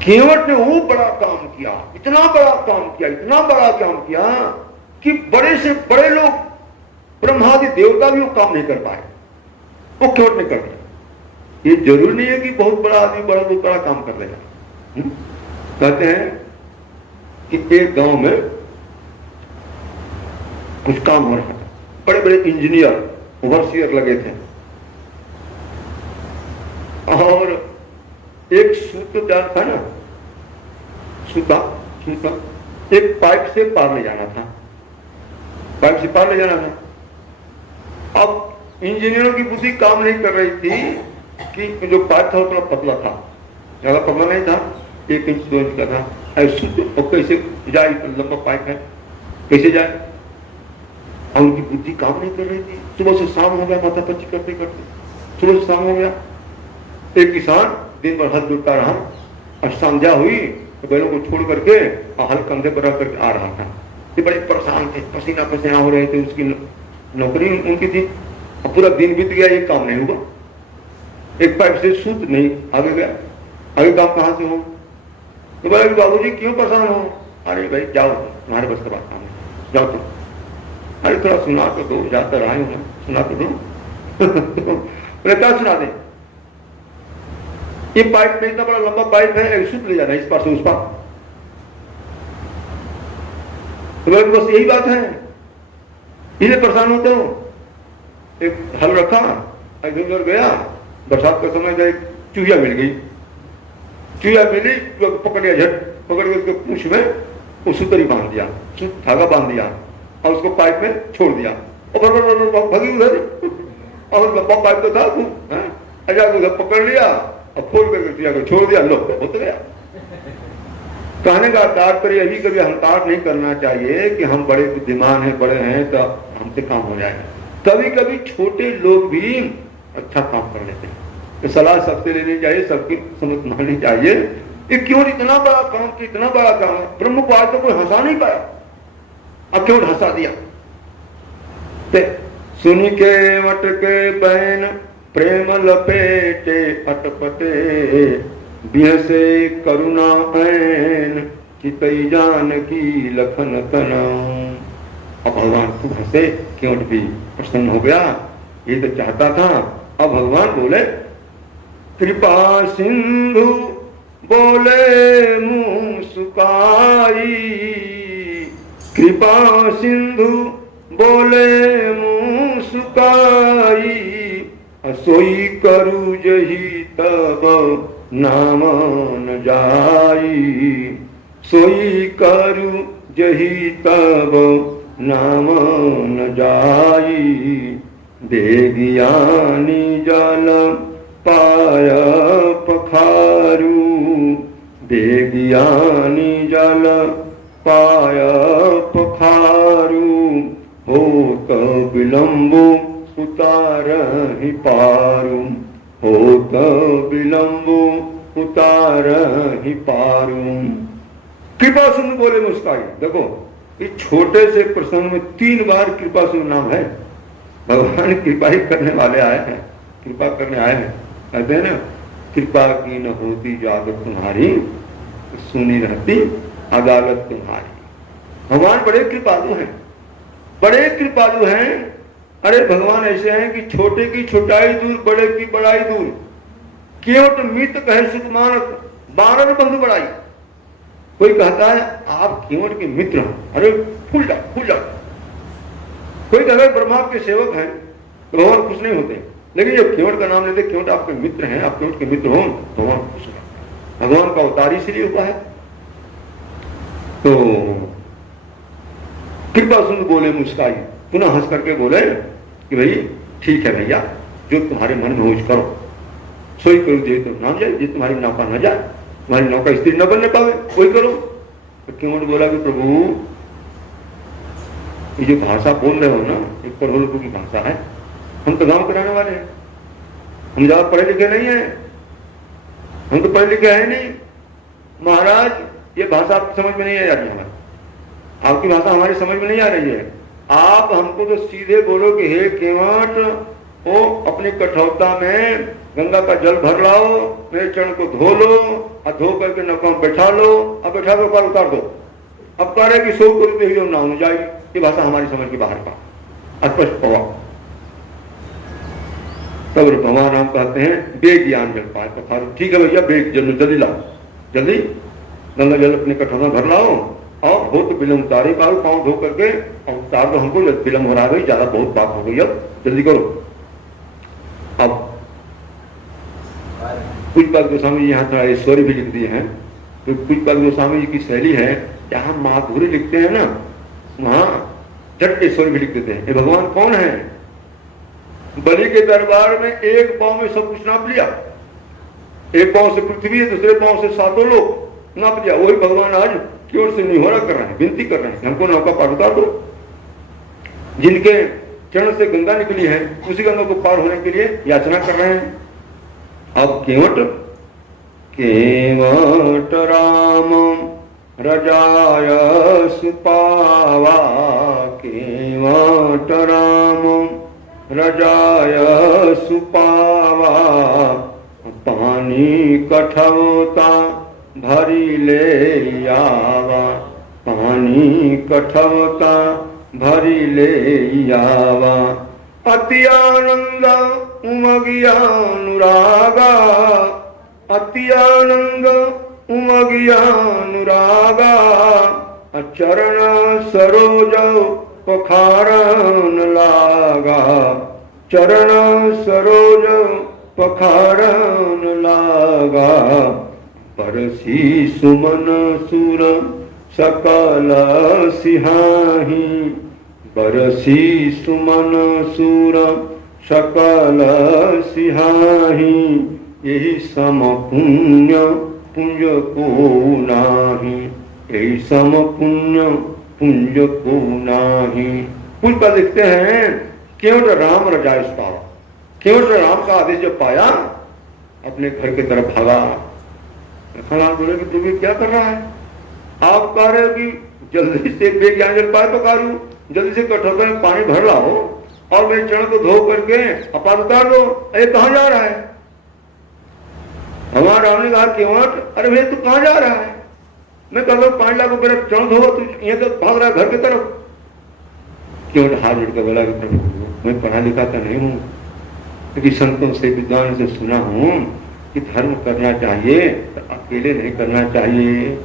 केवट ने वो बड़ा काम किया, इतना बड़ा काम किया, इतना बड़ा काम किया कि बड़े से बड़े लोग, ब्रह्मादि देवता भी वो काम नहीं कर पाए, वो केवट ने कर दिया। ये जरूरी नहीं है कि बहुत बड़ा आदमी बहुत बड़ा काम कर लेगा। कहते हैं कि एक गांव में कुछ काम हो रहा था, बड़े बड़े इंजीनियर ओवरसीयर लगे थे। और एक सूत्र तैयार था ना, सूता सूता एक पाइप से पार ले जाना था, पाइप से पार ले जाना था। अब इंजीनियरों की बुद्धि काम नहीं कर रही थी कि जो पाइप था उतना पतला था, ज्यादा पतला नहीं था, 1 इंच 2 इंच का था। और कैसे जाए, लंबा पाइप है, कैसे जाए? और उनकी बुद्धि काम नहीं कर रही थी। सुबह से शाम हो गया, माथा पच्ची करते करते सुबह से शाम हो गया। एक किसान दिन भर हल जुटता रहा और संध्या हुई तो बैलों को छोड़ करके और हल कंधे पर रख करके आ रहा था। ये बड़े परेशान थे, पसीना पसीना हो रहे थे, उसकी नौकरी उनकी थी। और पूरा दिन बीत गया, ये काम नहीं हुआ, एक पाइप से सूत नहीं आगे गया, आगे काम कहां से हो? तो बोला बाबूजी क्यों परेशान हो? अरे भाई जाओ, तुम्हारे बस का बात काम है, जाओ तुम। अरे थोड़ा सुना तो दो, जाकर आए हो, सुना तो दो। बोले क्या सुना दे? ये पाइप में इतना बड़ा लंबा पाइप है, एक सूत ले जाना इस पार से उस पार। तो बस यही बात है, इन्हें परेशान होते हो। एक हल रखा, इधर गया, बरसात का समय था, एक चूहिया मिल गई, चूहिया मिली तो पकड़ लिया, झट पकड़ के उसके पूंछ में वो सूतरी बांध दिया, धागा बांध दिया और उसको पाइप में छोड़ दिया और भगी उधर। और लंबा पाइप तो था, उधर पकड़ लिया और खोल करके चूहिया को छोड़ दिया, लो हो तो गया। कहने का तात्पर्य यही, कभी अहंकार नहीं करना चाहिए कि हम बड़े बुद्धिमान हैं, बड़े हैं तो हमसे काम हो जाएगा। कभी कभी छोटे लोग भी अच्छा काम कर लेते हैं, तो सलाह सबसे लेनी चाहिए, सबकी समझ माननी चाहिए। ये क्यों इतना बड़ा काम, कितना बड़ा काम है, ब्रह्म को आज तो कोई हंसा नहीं पाया, अब क्यों हंसा दिया? सुनी के मटके बहन प्रेम लपेटे अटपटे, बिहसे करुणा ऐन चितई जान की लखन तनाऊं। अब भगवान खूब हंसे, क्यों भी प्रसन्न हो गया, ये तो चाहता था। अब भगवान बोले, कृपा सिंधु बोले मुंह सुकाई, कृपा सिंधु बोले मुंह सुकाई, सोई करू जही तब नाम न जाई, सोई करू जही तब नाम न जाई, देगियानी जल पाय पखारू, देगियानी जल पाय पखारू, होत विलंबु उतारहि पारू, होत विलंबु उतारहि पारू। कृपा सिंधु बोले मुस्काई। देखो इस छोटे से प्रसंग में 3 बार कृपा सिंधु नाम है। भगवान कृपा ही करने वाले आए हैं, कृपा करने आए हैं। कहते हैं ना, कृपा की न होती जागत तुम्हारी, सुनी रहती अदालत तुम्हारी। भगवान बड़े कृपालु हैं, बड़े कृपालु हैं। अरे भगवान ऐसे हैं कि छोटे की छोटाई दूर, बड़े की बड़ाई दूर। केवट मित कहे सुखमान, 12 बंधु बड़ाई। कोई कहता है आप केवट के मित्र हो, अरे फूल जाओ फूल जाओ। कोई कहता है ब्रह्मा के सेवक हैं, तो भगवान खुश नहीं होते। लेकिन जब केवट का नाम लेते, केवट आपके मित्र हैं, आप केवट के मित्र हो, तो भगवान खुश होगा। भगवान का अवतार इसलिए हुआ है। तो कृपा सिंधु बोले मुस्काई, पुनः हंस करके बोले कि भाई ठीक है भैया, जो तुम्हारे मन में हो करो, सोई करो जे तुम ना जाए, जे तुम्हारी नौका न जाए, तुम्हारी नौका स्थिर न बनने पावे, वही करो। तो केवट बोला कि प्रभु ये जो भाषा बोल रहे हो ना, एक करोड़ लोगों की भाषा है, हम तो गांव के रहने वाले हैं, हम ज्यादा पढ़े लिखे नहीं है, हम तो पढ़े लिखे है नहीं। महाराज ये भाषा आपकी समझ में नहीं आ रही, हमारी आपकी भाषा हमारी समझ में नहीं आ रही है। आप हमको तो सीधे बोलो कि हे केवट, वो अपनी कठौता में गंगा का जल भर लाओ, मेरे चरण को धो लो और धो करके नौका में बैठा लो और बैठा के ऊपर उतार दो। अब कह रहे कि सो करते ही ना हो जाएगी, ये भाषा हमारी समझ के बाहर का स्पष्ट हुआ। तब भगवान हम कहते हैं बेग ज्ञान जल पाए पखारो। ठीक है भैया, बेग जल्दी लाओ, जल्दी गंगा जल अपने कठौता भर लाओ और हो तो विलम्ब उतारे पाओ, पाँव धो करके और उतार दो हमको, विलम्ब हो रहा है, ज्यादा बहुत बात हो गई, अब जल्दी करो। अब पूज्यपाद गोस्वामी जी यहाँ थोड़ा ऐश्वर्य भी लिख दिए हैं। तो पूज्यपाद गोस्वामी जी की शैली है, जहाँ माधुर्य लिखते हैं ना, वहाँ झट ऐश्वर्य भी लिख देते हैं। ये भगवान कौन है? बलि के दरबार में एक पांव में सब कुछ नाप लिया, एक पांव से पृथ्वी है, दूसरे पांव से सातों लोग नाप लिया। वही भगवान आज की ओर से निहोरा कर रहे हैं, विनती कर रहे हैं, हमको नौका पार उतार दो। जिनके चरण से गंगा निकली है, उसी गंगा को पार होने के लिए याचना कर रहे हैं। अब केवट केवट राम रजाय सुपावा, केवट राम रजाय सुपावा, पानी कठौता भरी ले आवा, पानी कठौता भरी ले आवा। अति आनंद उमगिया अनुरागा, अति आनंद उमगिया अनुरागा, चरण सरोज पखारन लागा, चरण सरोज पखारन लागा। परसी सुमन सुर सकल सिहाही, बरसी सुमन सुर सकल सिहाही, यही सम पुण्य पुंज को नाही, यही सम पुण्य पुंज को नाही। पुल पर लिखते हैं, केवट राम रजाइस पावा, केवट राम का आदेश जब पाया अपने घर की तरफ भागा। भगवान बोले कि तू क्या कर रहा है? आप कह रहे हो कि जल्दी से बेग यहाँ जल पाए पकारू, जल्दी से कठौते में पानी भर लाओ और मेरे चरण को धो करके अपार उतार दो। अरे कहाँ जा रहा है? भगवान राम ने कहा केवट, अरे भैया तू कहाँ जा रहा है? मैं कह रहा हूँ 5 लाख मेरा चरण धो, तू यहाँ तक भाग रहा है घर की तरफ। केवट हाथ जोड़कर बोला कि मैं पढ़ा लिखा तो नहीं हूँ, लेकिन संतों से विद्वान से सुना हूँ कि धर्म करना चाहिए तो अकेले नहीं करना चाहिए।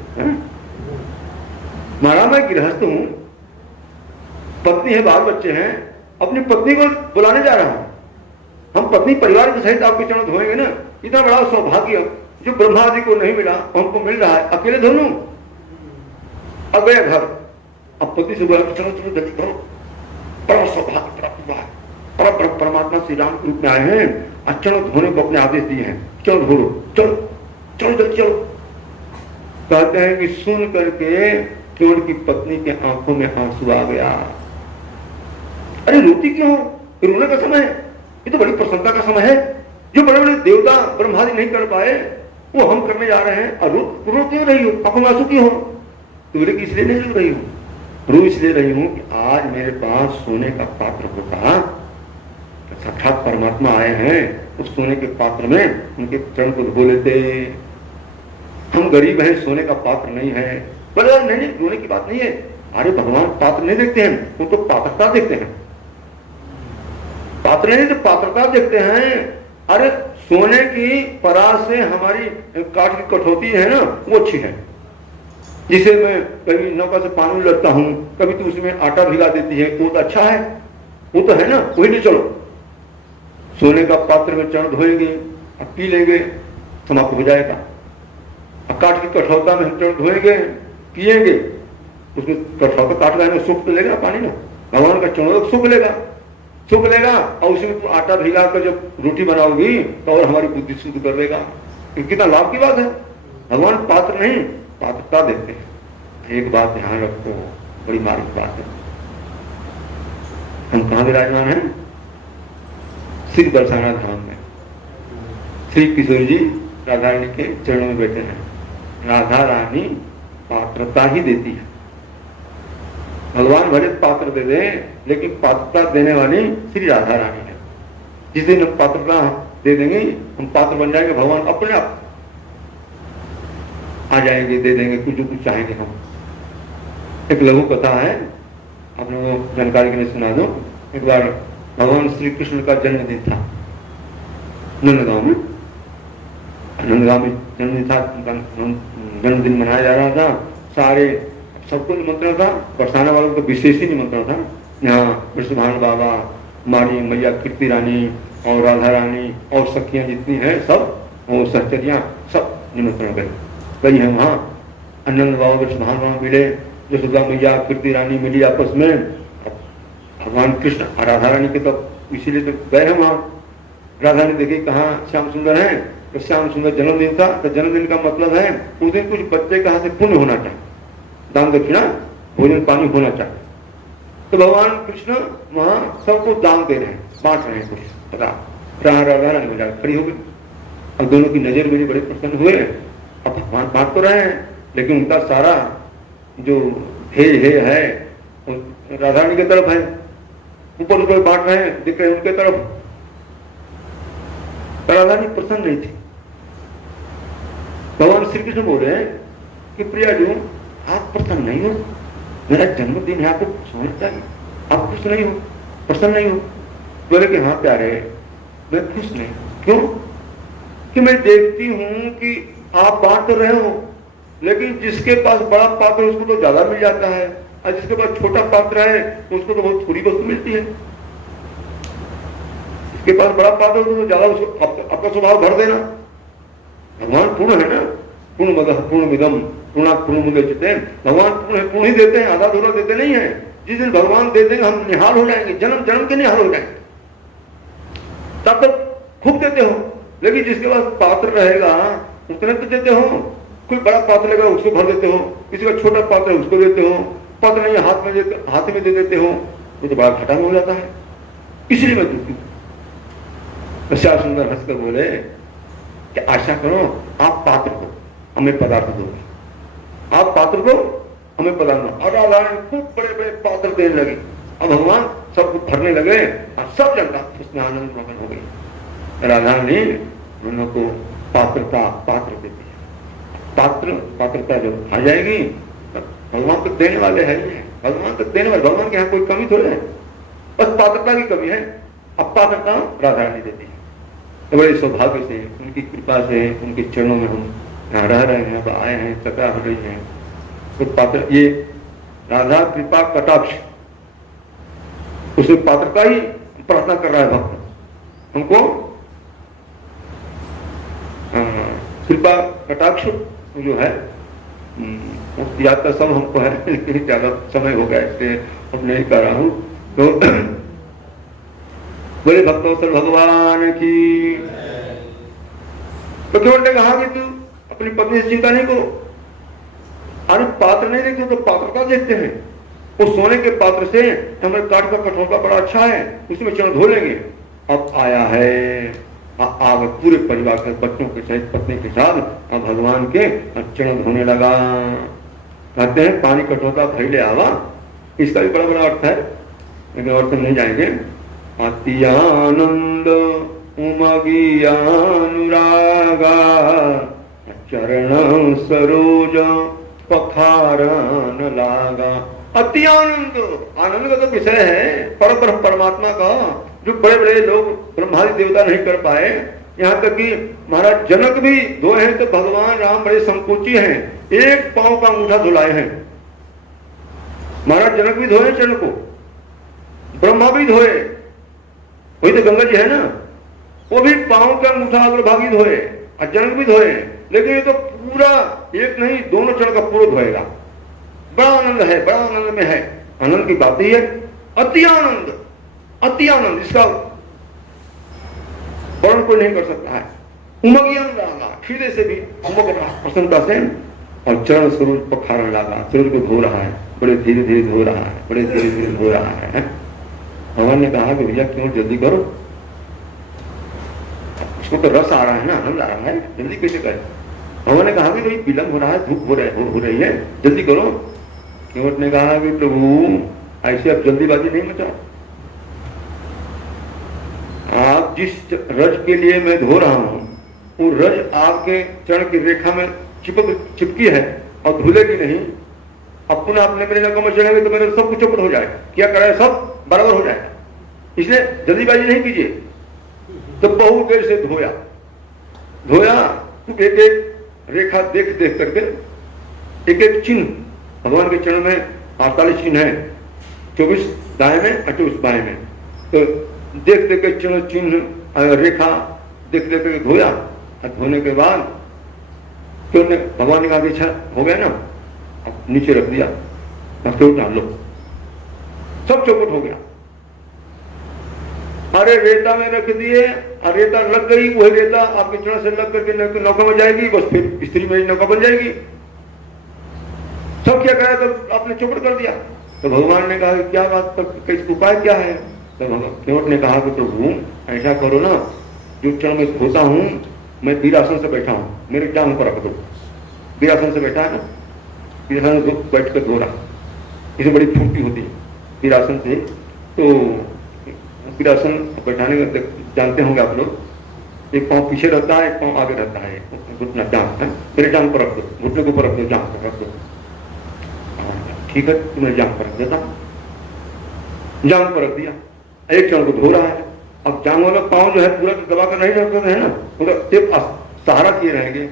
महाराज मैं गृहस्थ हूँ, पत्नी है, बाल बच्चे हैं, अपनी पत्नी को बुलाने जा रहा हूँ। हम पत्नी परिवार के सहित आपके चरण धोएंगे ना, इतना बड़ा सौभाग्य जो ब्रह्मा आदि को नहीं मिला हमको मिल रहा है, अकेले धो लूं? अब गया घर, अब पति से बोला चलो चलो जल्दी करो, बड़ा सौभाग्य प्राप्त हुआ है, परमात्मा श्री राम के रूप में आए हैं, चलो धोने को अपने आदेश दिए हैं, चलो धो लो, चलो चलो जल्दी चलो। कहते हैं कि सुन करके केवट की पत्नी के आंखों में आंसू आ गया। अरे रोती क्यों? रोने का समय है, ये तो बड़ी प्रसन्नता का समय है। जो बड़े बड़े देवता ब्रह्मादि नहीं कर पाए वो हम करने जा रहे हैं, और रो क्यों रही हो? आंखों में आंसू क्यों हो? तो बोले कि इसलिए नहीं रो रही हूँ, रो इसलिए रही हूँ कि आज मेरे पास सोने का पात्र होता, साक्षात परमात्मा आए हैं, उस सोने के पात्र में उनके चरण को धो लेते। हम गरीब हैं, सोने का पात्र नहीं है। बोले नहीं, रोने की बात नहीं है। अरे भगवान पात्र नहीं देखते हैं, वो तो पात्रता देखते हैं। पात्र नहीं तो पात्रता देखते हैं। अरे सोने की परास से हमारी काठ की कठौती है ना, वो अच्छी है, जिसे मैं कभी नौका से पानी लेता हूँ, कभी तो उसमें आटा भिगा देती है, वो तो अच्छा है, वो तो है ना, वही ले चलो। सोने का पात्र में चरण धोएंगे और पी लेंगे, समाप्त हो जाएगा। काठ की कठौता में हम चरण धोएंगे, पिएंगे, उसमें कठौता काट रहे सुख तो लेगा पानी ना, भगवान का चरण सुख लेगा, सुख लेगा। और उसमें आटा भिगा कर जब रोटी बनाओगी तो और हमारी बुद्धि शुद्ध कर देगा। कितना लाभ की बात है। भगवान पात्र नहीं, पात्रता देखते हैं। एक बात ध्यान रखो, बड़ी मार्मिक बात है। हम कहाँ विराजमान हैं? श्री बरसाना धाम में। श्री किशोर जी राधा रानी के चरणों में बैठे हैं। राधा रानी पात्रता ही देती है। भगवान भले पात्र दे दे, लेकिन पात्रता देने वाली श्री राधा रानी है। जिस दिन हम पात्रता दे देंगे, हम पात्र बन जाएंगे, भगवान अपने आप आ जाएंगे, दे देंगे कुछ जो कुछ चाहेंगे हम। एक लघु कथा है, आप लोगों को जानकारी के लिए सुना दो। एक बार भगवान श्री कृष्ण का जन्मदिन था नंदगांव में। नंदगांव में जन्मदिन था, जन्मदिन मनाया जा रहा था। सारे सबको निमंत्रण था, बरसाना वालों को विशेष ही निमंत्रण था। यहाँ विष्णुभान बाबा, हमारी मैया कीर्ति रानी और राधा रानी और सखियां जितनी हैं सब वो सहचरियाँ सब निमंत्रण गई हैं वहाँ। आनंद बाबा वृषभान वहाँ मिले, यशोदा मैया कीर्ति रानी मिली आपस में। भगवान कृष्ण राधा रानी के तो इसीलिए तो गए हैं वहाँ। राधा ने देखी कहाँ श्याम सुंदर है, तो श्याम सुंदर जन्मदिन था, तो जन्मदिन का मतलब है उस दिन कुछ बच्चे का हाथ से पुण्य होना चाहिए, दान दक्षिणा भोजन पानी होना चाहिए। तो भगवान कृष्ण वहाँ सबको दान दे रहे हैं, बांट रहे हैं कुछ पता। राधा रानी में जाकर खड़ी हो गई। अब दोनों की नजर मेरी बड़े प्रसन्न हुए। अब भगवान बांट तो रहे हैं, लेकिन उनका सारा जो हे है राधा रानी की तरफ है, ऊपर ऊपर बांट रहे हैं, दिख रहे हैं उनके तरफ। राधा रानी प्रसन्न नहीं थी। भगवान श्री कृष्ण बोल रहे हैं कि प्रिया जो आप प्रसन्न नहीं हो, मेरा जन्मदिन है, आपको समझ चाहिए, आप खुश नहीं हो, प्रसन्न नहीं हो। बोले कि हाँ प्यारे, मैं खुश नहीं। क्यों? कि मैं देखती हूं कि आप बांट तो रहे हो, लेकिन जिसके पास बड़ा पात्र है उसको तो ज्यादा मिल जाता है, और जिसके पास छोटा पात्र है उसको तो बहुत थोड़ी वस्तु मिलती है। जिसके पास बड़ा पात्र हो तो ज्यादा उसको आपका स्वभाव भर देना। भगवान पूर्ण है ना, पूर्ण मदः पूर्ण मिदम पूर्णा पूर्ण मुदच्यते। भगवान पूर्ण है, पूर्ण ही देते हैं, आधा धूरा देते नहीं है। जिस दिन भगवान दे देंगे हम निहाल हो जाएंगे, जन्म जन्म के निहाल हो जाएंगे। तब तक खूब देते हो, लेकिन जिसके पास पात्र रहेगा उतने तो देते हो। कोई बड़ा पात्र लेगा उसको भर देते हो, किसी का छोटा पात्र है उसको देते हो, पात्र नहीं हाथ में दे देते हो, वो तो बड़ा घटान हो जाता है। इसलिए मैं दुखी हूं। श्याम सुंदर हंसकर बोले कि आशा करो आप पात्र को हमें पदार्थ दो, आप पात्र को हमें पदार्थ दो। और राधा रानी खूब बड़े बड़े पात्र देने लगी। अब भगवान सबको भरने लगे और सब जनता उसमें आनंद मगन हो गई। राधा रानी दोनों को पात्र देती है। पात्रता जब आ जाएगी तब भगवान तो देने वाले है ही है। भगवान तो देने वाले, भगवान के यहाँ कोई कमी थोड़ी है, बस पात्रता की कमी है। अब पात्रता राधा रानी देती है। तो बड़े सौभाग्य से उनकी कृपा से उनके चरणों में हम यहाँ रह रहे हैं, अब आए हैं, चक्रा हो रही है। तो पात्र ये राधा कृपा कटाक्ष, उसमें पात्रता ही प्रार्थना कर रहा है भक्त हमको। कृपा कटाक्ष जो है याद का सब हमको है, लेकिन ज्यादा समय हो गया इसलिए अब नहीं कर रहा हूं। तो बोले भक्तवत्सल भगवान की। तो केवल ने कहा कि तू अपनी पत्नी से चिंता नहीं करो। अरे पात्र नहीं देखते तो पात्रता देखते हैं। उस सोने के पात्र से हमारे काठ का कठोरता बड़ा अच्छा है, उसमें चरण धो लेंगे। अब आया है आग पूरे परिवार के बच्चों के सहित पत्नी के साथ अब भगवान के चरण धोने लगा। कहते हैं पानी कठोरता फैले आवा, इसका भी बड़ा बड़ा अर्थ है, लेकिन अर्थ नहीं जाएंगे। अति आनंद उमगी अनुरागा चरण सरोज पखारन लागा। अति आनंद, आनंद का तो विषय है परमात्मा का, जो बड़े बड़े लोग ब्रह्मादि देवता नहीं कर पाए। यहाँ तक कि महाराज जनक भी धोए हैं तो भगवान राम बड़े संकोची हैं, एक पांव का अंगूठा धुलाए हैं। महाराज जनक भी धोए चरण को, ब्रह्मा भी धोए, वही तो गंगा जी है ना, वो भी पांव का अंगूठा अग्रभागी धोए और जनक भी धोए। लेकिन ये तो पूरा एक नहीं दोनों चरण का पूरा धोएगा। बड़ा आनंद है, बड़ा आनंद में है। आनंद की बात ही है अति आनंद, अति आनंद, इसका वर्णन कोई नहीं कर सकता है। उमगी अनुरागा, हृदय से भी उमग रहा प्रसन्नता से, और चरण सूरज पखारने लगा, सूरज को धो रहा है, बड़े धीरे धीरे धो रहा है, बड़े धीरे धीरे धो रहा है। भगवान ने कहा कि भैया क्यों जल्दी करो, उसको तो रस आ रहा है ना, आनंद आ रहा है, जल्दी कैसे करे। भगवान ने कहा कि भाई विलंब हो रहा है, धूप हो रही है, जल्दी करो। केवट ने कहा कि प्रभु ऐसे अब जल्दीबाजी नहीं मचाओ, आप जिस रज के लिए मैं धो रहा हूं वो रज आपके चरण की रेखा में चिपकी है और धुलेगी नहीं। अब पुनः आपने मेरे नौका में चढ़ेंगे तो मेरे सब कुछ चौपट हो जाए, क्या कराए सब बराबर हो जाए, इसलिए जल्दीबाजी नहीं कीजिए। तो बहुत देर से धोया एक एक रेखा देख देख करके, एक एक चिन्ह भगवान के चरण में 48 चिन्ह है, 24 दाएं में और 24 बाएं में। तो देख देख के चरण चिन्ह रेखा देख देख के धोया, धोने के बाद तो भगवान ने कहा कि अच्छा हो गया ना, अब नीचे रख दिया, केवट डाल लो, सब चौपट हो गया। अरे रेता में रख दिए, रेता लग गई, वही रेता आपके चरण से लग करके नौका में जाएगी, बस फिर स्त्री मेरी नौका बन जाएगी। सब क्या करा तो आपने चौपट कर दिया। तो भगवान ने कहा कि क्या बात पर उपाय क्या है? तो केवट ने कहा कि प्रभु ऐसा करो ना, जो चरण में धोता हूं मैं वीरासन से बैठा हूं, मेरे जांघ पर रख दो। वीरासन से बैठा है ना, वीरासन से बैठ कर धो रहा, इसे बड़ी फूर्ति होती है वीरासन से। तो वीरासन बैठाने का जानते होंगे आप लोग, एक पांव पीछे रहता है, एक पांव आगे रहता है, घुटना जांघ है, मेरे जांघ पर रख दो, घुटने के ऊपर रख दो, जांघ पर रख दो। ठीक है, तुम्हें जांघ पर रख देता हूं। जांघ पर रख दिया, एक चरण को धो रहा है। अब जांघ वाला पांव जो है पूरा दबा कर नहीं रख सकते हैं ना, मतलब सिर्फ सहारा किए रहेंगे,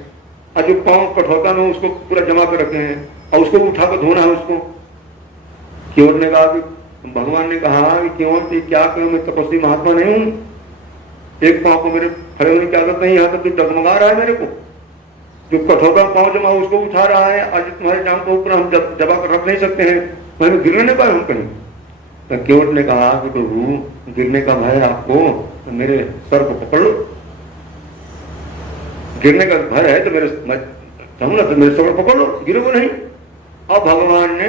और जो पांव कठौता में उसको पूरा जमा कर रखे हैं और उसको उठाकर धोना है उसको। केवट ने कहा कि भगवान ने कहा कि केवट क्या करूं, मैं तपस्वी महात्मा नहीं हूं, एक पांव को मेरे खड़े होने की आदत नहीं, यहाँ तक तो डगमगा रहा है मेरे को, जो कठौता पांव जमा उसको उठा रहा है, आज तुम्हारे जांघ को ऊपर हम दबा कर रख नहीं सकते हैं, मैंने गिरने नहीं पाए हम कहीं। तो केवट ने कहा कि प्रभु गिरने का भय आपको, तो मेरे सर को पकड़ लो, गिरने का भय है तो मेरे तो मेरे सर को पकड़ लो, गिरोगे नहीं। अब भगवान ने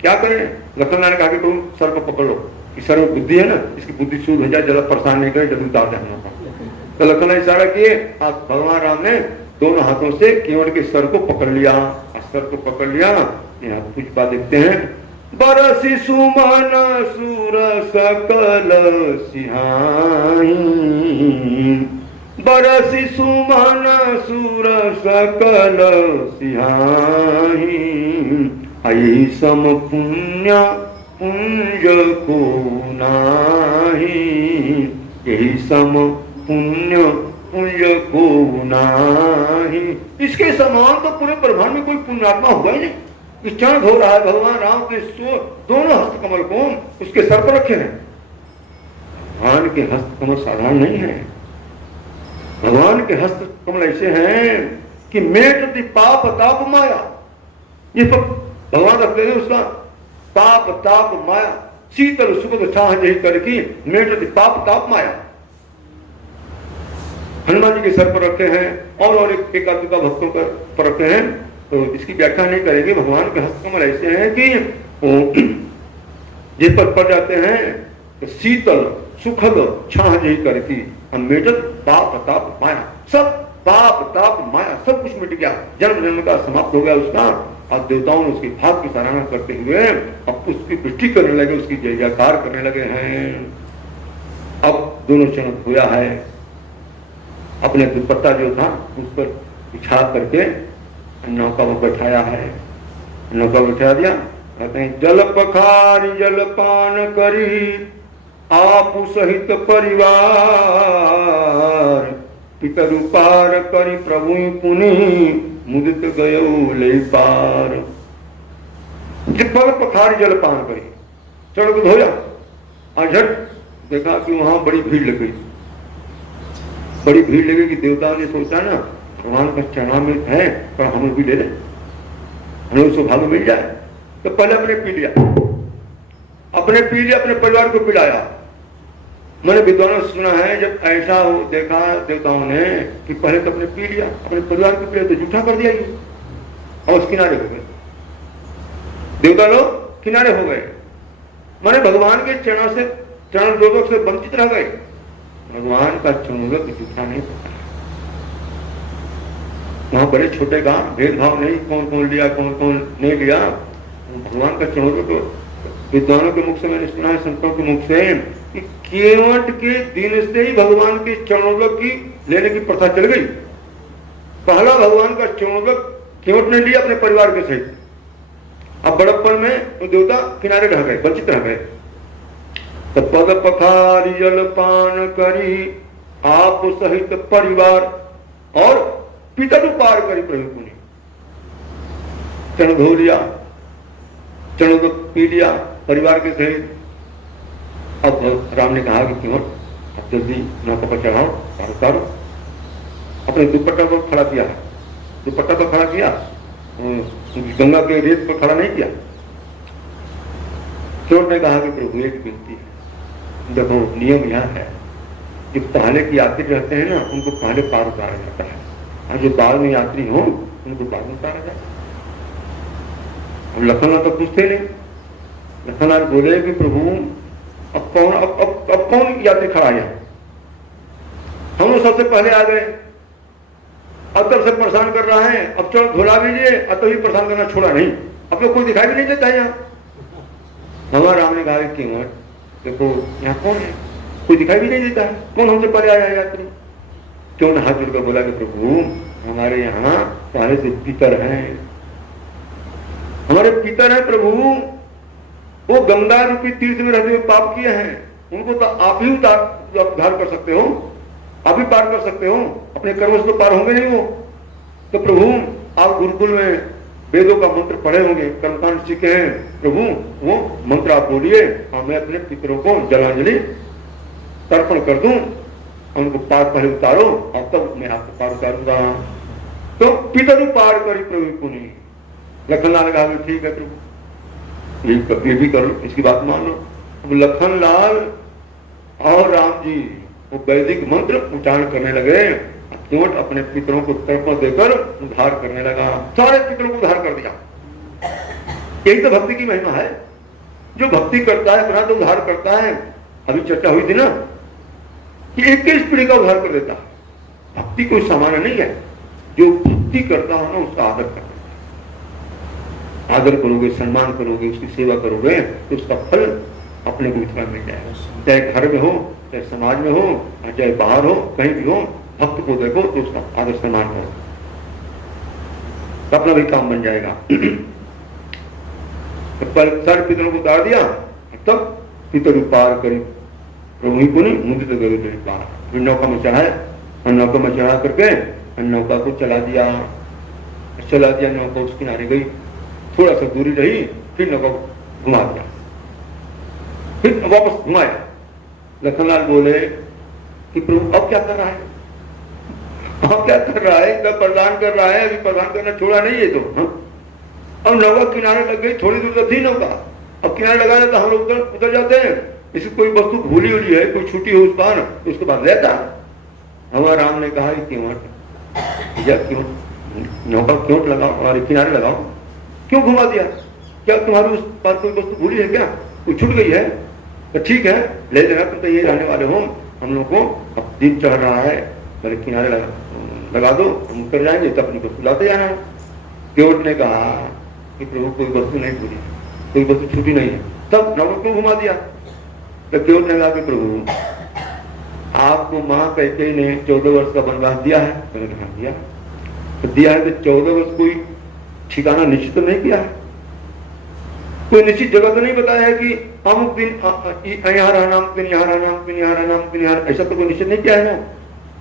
क्या करें, लखन ने कहा कि तुम सर को पकड़ लो, इस सर में बुद्धि है ना, इसकी बुद्धि सूद हो जाए, ज्यादा परेशान नहीं करे, जब उतार जाना। तो लखन ने इशारा किए, अब भगवान राम ने दोनों हाथों से केवट के सर को पकड़ लिया, सर को पकड़ लिया। यहाँ कुछ बात देखते हैं। बरसी सुमन सुर सकल सिहाई, बरसी सुमन सुर सकल सिहाई, आई सम पुण्य पुंज को नाही, यही सम पुण्य पुंज को नाही। इसके समान तो पूरे ब्रह्मांड में कोई पुण्यात्मा हुआ ही नहीं। इस क्षण हो रहा है भगवान राम के दोनों हस्त कमल को उसके सर पर रखे हैं। भगवान के हस्त कमल साधारण नहीं है, भगवान के हस्त कमल ऐसे हैं कि मेटति पाप ताप माया, ये सब भगवान रखते हैं उसका पाप ताप माया, शीतल सुखद छाह जही करके मेटति पाप ताप माया। हनुमान जी के सर पर रखे हैं और एक आदमी का भक्तों पर रखे हैं, तो इसकी व्याख्या नहीं करेंगे। भगवान के हस्तकमल ऐसे हैं कि जिस पर पड़ जाते हैं तो शीतल सुखद छाह जही करती, मेटत पाप ताप माया, सब पाप ताप माया सब कुछ मिट गया, जन्म जन्म का समाप्त हो गया उसका। और देवताओं ने उसकी भाग की सराहना करते हुए अब उसकी पुष्टि करने लगे, उसकी जय जयकार करने लगे हैं। अब दोनों चरण धोया है, अपने दुपट्टा जो था उस पर बिछा करके नौका में बैठाया है, नौका बैठा दिया। कहते हैं जल पखारी जल पान करी आप सहित परिवार, पितरु पार करी प्रभु पुनि मुदित गयो ले पार। जल पखारी जल पान करी, चढ़ को धोया और झट देखा कि वहां बड़ी भीड़ लग गई, बड़ी भीड़ लगी कि देवताओं ने सोचा ना भगवान का चरणामृत है पर हम लोग भी ले लें, हमें उसको भाग मिल जाए। तो पहले अपने पी लिया, अपने पी लिया, अपने परिवार को पिलाया। मैंने विद्वानों से सुना है जब ऐसा हो देखा देवताओं ने कि पहले तो अपने पी लिया, अपने परिवार को पिलाया, तो जूठा कर दिया ये, और उस किनारे हो गए देवता लोग, किनारे हो गए, मैंने भगवान के चरण दोदक से वंचित रह गए। भगवान का चरणोदक जूठा नहीं पता, वहां बड़े छोटे का भेदभाव नहीं, कौन कौन लिया कौन कौन नहीं लिया। भगवान का चरणोदक तो विद्वानों के मुख से मैंने सुना है, संतों के मुख से, कि केवट के दिन से ही भगवान के चरणोदक की लेने की प्रथा चल गई। पहला भगवान का चरणोदक केवट ने लिया अपने परिवार के सहित, अब बड़प्पन में वो देवता किनारे रह गए, वंचित रह गए। तो पद पखारी जल पान करी आप सहित परिवार और पितरु पार करी प्रभु पुनि, चरण धो लिया, चरणों को पी लिया परिवार के सहित। अब राम ने कहा कि क्यों अब जल्दी नौका पर चढ़ाओ, उतारो, अपने अपने दुपट्टा को खड़ा किया, दुपट्टा तो खड़ा किया, गंगा के रेत पर खड़ा नहीं किया। चोर ने कहा कि प्रभु एक विनती है, देखो नियम यह है कि पहले के यात्री रहते हैं ना, उनको पहले पार उतारा जाता है, और जो बाद में यात्री हो उनको बाद में उतारा जाता है। अब लखनलाल तो कुछ थे नहीं। लखनलाल बोले कि प्रभु अब कौन यात्री खड़ा है? हम लोग सबसे पहले आ गए, अब तब से परेशान कर रहा है, अब चलो धुला लीजिए, अब तभी परेशान करना छोड़ा नहीं, अब तो कोई दिखाई भी नहीं देता है यहाँ। हमारा राम ने कहा क्यों? देखो यहाँ कौन है? कोई दिखाई भी नहीं देता है, कौन हमसे पहले आया यात्री? क्यों ने हाथ जोड़कर बोला कि प्रभु हमारे यहाँ पहले से पितर हैं, हमारे पितर हैं प्रभु, वो गंगा रूपी तीर्थ में रहते हुए पाप किए हैं, उनको तो आप ही उद्धार कर सकते हो, आप ही पार कर सकते हो, अपने कर्म से तो पार होंगे नहीं वो। तो प्रभु आप गुरुकुल में वेदों का मंत्र पढ़े होंगे, कर्मकांड सीखे हैं, प्रभु वो मंत्र आप बोलिए, मैं अपने पितरों को जलांजलि तर्पण कर दूं, उनको पार पहले उतारो और तब मैं आपको पार उतारूंगा। तो पितरु पार करी प्रभु पुनि। लखनलाल ने कहा ठीक है प्रभु, ये भी कर लो, इसकी बात मान लो। अब लखनलाल और राम जी वो वैदिक मंत्र उच्चारण करने लगे, क्यों अपने पितरों को तर्पण देकर उद्धार करने लगा, सारे पितरों को उद्धार कर दिया। यही तो भक्ति की महिमा है, जो भक्ति करता है अपना तो उद्धार करता है। अभी चर्चा हुई थी ना कि 21 पीढ़ी का उद्धार कर देता। भक्ति कोई सामान्य नहीं है, जो भक्ति करता हो ना उसका आदर करना, आदर करोगे, सम्मान करोगे, उसकी सेवा करोगे तो उसका फल अपने को इतना मिल जाएगा। चाहे घर में हो, चाहे समाज में हो, चाहे बाहर हो, कहीं भी हो, भक्त को देखो तो उसका आदर सम्मान करो, अपना भी काम बन जाएगा। तो सारे पितरों को उतार दिया, तब पितर पार करी प्रभु को नहीं मुझे तो गए पार। फिर नौका में चढ़ाए और नौका में चढ़ा करके नौका को चला दिया, नौका उस किनारे गई, थोड़ा सा दूरी रही, फिर नौका घुमा दिया, फिर वापस घुमाया। लखनलाल बोले कि प्रभु अब क्या कर रहा है, अब क्या कर रहा है? तब प्रदान कर रहा है, अभी प्रदान करना छोड़ा नहीं है तो। अब नौका किनारे लग गई, थोड़ी दूर तो थी नौका, अब किनारे लगा तो हम लोग उतर जाते हैं। इसकी कोई वस्तु भूली हुई है, कोई छुट्टी हो उस पार, तो उसके बाद रहता। हमारा राम ने कहा क्यों क्यों नौका क्यों लगाओ, हमारे किनारे लगाओ, क्यों घुमा दिया? क्या तुम्हारी उस पार कोई वस्तु भूली है क्या, कोई छूट गई है? तो ठीक है ले लेना, तुम तो ये रहने वाले हो, हम लोग को अब दिन चढ़ रहा है, मेरे किनारे लगा दो, हम उतर जाएंगे, तब अपनी वस्तु लाते जाना। केवट ने कहा कि प्रभु कोई वस्तु नहीं भूली, कोई वस्तु छूटी नहीं है, तब नौका क्यों घुमा दिया? तो केवट ने कहा कि प्रभु आपको मां कैकेयी ने 14 वर्ष का वनवास दिया है। मैंने कहा दिया, तो दिया है तो 14 वर्ष कोई ठिकाना निश्चित तो नहीं किया है, कोई निश्चित जगह तो नहीं बताया है कि अमुक दिन यहाँ रहना, अमुक दिन यहाँ रहना, अमुक दिन यहाँ रहना, अमुक दिन यहाँ, ऐसा तो कोई निश्चित नहीं किया है ना।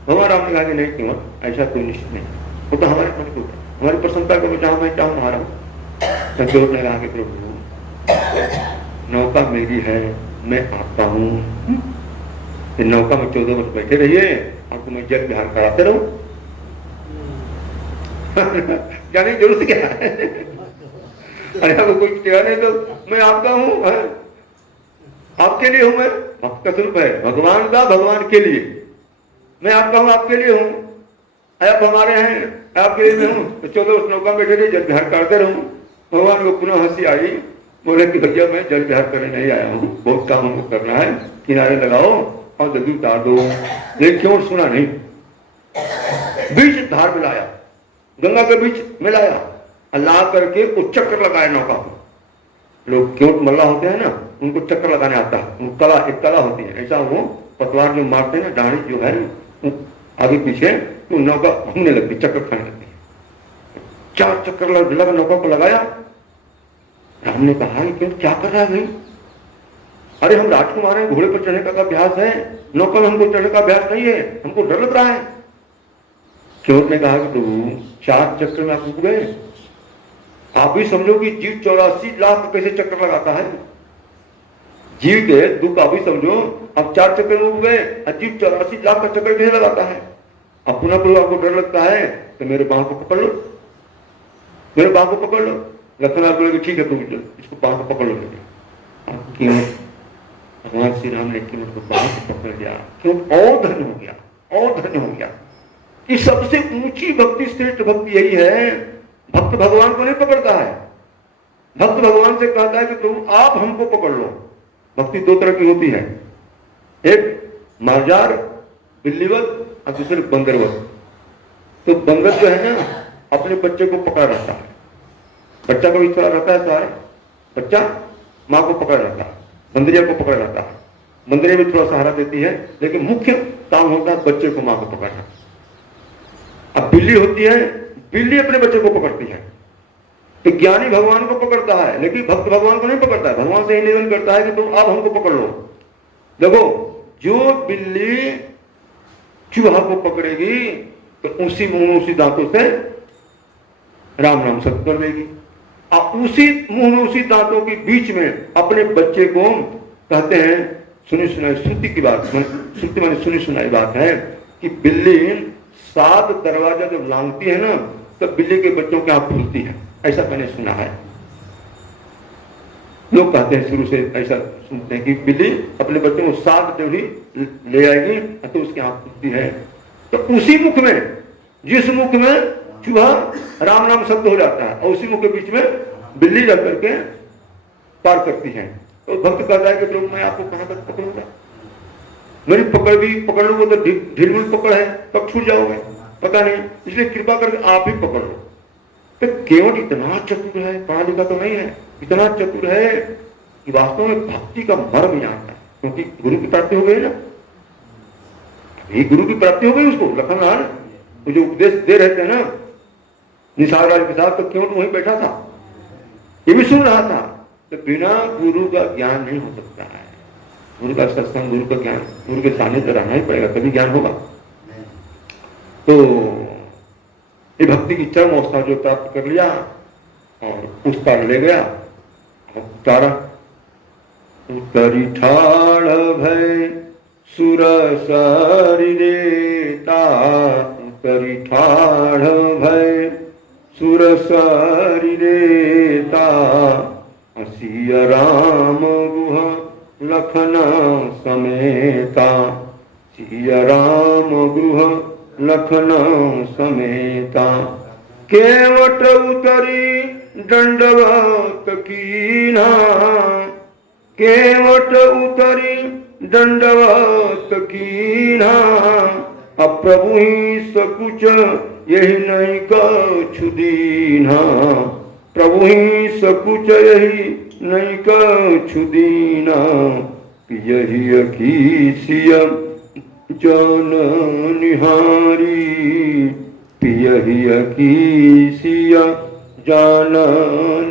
हमारा राम ने कहा कि नहीं क्यों, ऐसा कोई निश्चित नहीं, वो तो हमारे मन को, हमारी प्रसन्नता को जहाँ मैं चाहूँ वहां रहूं। केवट ने कहा कि प्रभु नौका मेरी है, मैं आता हूँ, नौका में 14 वर्ष बैठे रहिए, आपको मैं जल विहार कराते रहूं। जाने की जरूरत क्या है? अरे आपको कोई क्या नहीं तो मैं आपका हूं, आपके लिए हूं, मैं भक्त का स्वरूप है, भगवान का भगवान के लिए, मैं आपका हूं, आपके लिए हूं, आप हमारे हैं, आपके लिए मैं हूं। तो 14 वर्ष नौका में बैठे रहिए, जल विहार करते रहूं। भगवान को पुनः हंसी आई, बोले कि भैया मैं जल विहार करने नहीं आया हूँ, बहुत काम हमको करना है, किनारे लगाओ और जल्दी उतार दो। लेकिन क्यों सुना नहीं, बीच धार मिलाया, गंगा के बीच मिलाया, ला करके चक्कर लगाया नौका को। लोग क्यों मल्ला होते हैं ना, उनको चक्कर लगाने आता है, वो कला, एक कला होती है, ऐसा वो पतवार जो मारते हैं ना, डांडी जो है आगे पीछे, तो नौका घूमने लगती, चक्कर खाने लगती है। 4 चक्कर लगा नौका को लगाया। राम ने कहा क्यों क्या कर रहा है भाई? अरे हम राजकुमार हैं, घोड़े पर चढ़ने का अभ्यास है, नौका में हमको चढ़ने का अभ्यास नहीं है, हमको डर लग रहा है। केवट ने कहा कि प्रभु 4 चक्कर में आप रुक गए, आप भी समझो कि जीव 84 लाख कैसे चक्कर लगाता है, जीव के दुख आप भी समझो, अब 4 चक्कर में रुक गए, जीव 84 लाख का चक्कर कैसे लगाता है। अपना प्रभु आपको डर लगता है तो मेरे बाह को पकड़ लो, मेरे बाह को पकड़ लो। लखनलाल बोले ठीक है प्रभु, इसको बाह को पकड़ लो। क्यों? भगवान श्री राम ने कीमत को बाह को पकड़ लिया, क्यों? और धन्य हो गया, और धन्य हो गया। कि सबसे ऊंची भक्ति, श्रेष्ठ भक्ति यही है। भक्त भगवान को नहीं पकड़ता है, भक्त भगवान से कहता है कि प्रभु आप हमको पकड़ लो। भक्ति दो तरह की होती है, एक मार्जार बिल्लीवत और दूसरे बंदरवत। तो बंदर जो है ना अपने बच्चे को पकड़ रहता है, बच्चा को भी थोड़ा रहता है, सारा बच्चा माँ को पकड़ रहता है, बंदरिया को पकड़ रहता है। बंदरिया भी थोड़ा सहारा देती है, लेकिन मुख्य काम होता है बच्चे को माँ को पकड़ना। अब बिल्ली होती है, बिल्ली अपने बच्चे को पकड़ती है। तो ज्ञानी भगवान को पकड़ता है, लेकिन भक्त भगवान को नहीं पकड़ता है। भगवान से ही निवेदन करता है कि तुम आप हमको पकड़ लो। देखो, जो बिल्ली चूहा को पकड़ेगी तो उसी मुंह में उसी दांतों से राम नाम सत्य कर देगी, और उसी मुंह में उसी दांतों के बीच में अपने बच्चे को कहते हैं, सुनी सुनाई श्रुति की बात, श्रुति माने सुनी सुनाई बात है कि बिल्ली 7 दरवाजा जब लांघती है ना तब बिल्ली के बच्चों की आंख खुलती है। ऐसा मैंने सुना है, लोग कहते हैं, शुरू से ऐसा सुनते हैं कि बिल्ली अपने बच्चों को 7 डेढ़ी ले आएगी तो उसकी आंख खुलती है। तो उसी मुख में, जिस मुख में चूहा राम नाम शब्द हो जाता है और उसी मुख के बीच में बिल्ली रख करके पार करती है। तो भक्त कहता है कि प्रभु मैं आपको कहां तक पकड़ूंगा, मेरी पकड़ भी पकड़ लूंगा तो ढील पकड़ है, कब छूट जाओगे पता नहीं, इसलिए कृपा करके आप ही पकड़ लो। तो केवल इतना चतुर है, पढ़ा लिखा तो नहीं है, इतना चतुर है कि वास्तव में भक्ति का मर्म जानता है, क्योंकि गुरु की प्राप्ति हो गई ना, अभी गुरु की प्राप्ति हो गई उसको। लखनलाल वो जो उपदेश दे रहे थे ना निसार राज के साथ, तो केवल वहीं बैठा था, ये भी सुन रहा था। तो बिना गुरु का ज्ञान नहीं हो सकता है, गुरु का सत्संग, गुरु का ज्ञान, गुरु के सानिध्य रहना ही पड़ेगा तभी ज्ञान होगा। तो ये भक्ति की चरम अवस्था जो प्राप्त कर लिया और उस पार ले गया, उतारा। उतरी ठाड़ भय सुर सारी देता, उतरी ठाड़ भय सुर सारी देता, हसिया राम गुहा लखना समेता, सिया राम गृह लखना समेता। केवट उतरी दंडवत कीना, केवट उतरी दंडवत कीना, अप्रभु ही सकुच यही नहीं कछु दीना, प्रभु ही सकुच यही नहीं कछु दीना, यही अकीसिया जान निहारी, पियही अकीसिया जान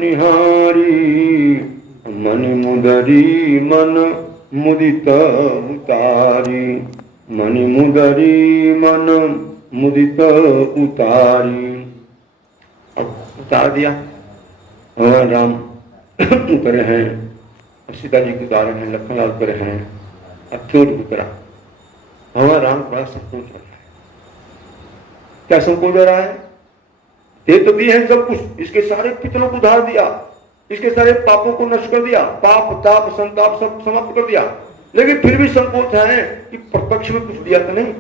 निहारी, मन मुदरी मन मुदित उतारी, मन मुदरी मन मुदित उतारी। अब उतार दिया, भगवान राम उतरे हैं, सीता जी के उतारे हैं, लखनलाल उतरे हैं, अच्युत उतरा। भगवान राम बड़ा संकोच हो रहा है। क्या संकोच हो रहा है? दे तो दिए हैं सब कुछ, इसके सारे पितरों को उधार दिया, इसके सारे पापों को नष्ट कर दिया, पाप ताप संताप सब समाप्त कर दिया, लेकिन फिर भी संकोच है कि प्रत्यक्ष में कुछ दिया तो नहीं,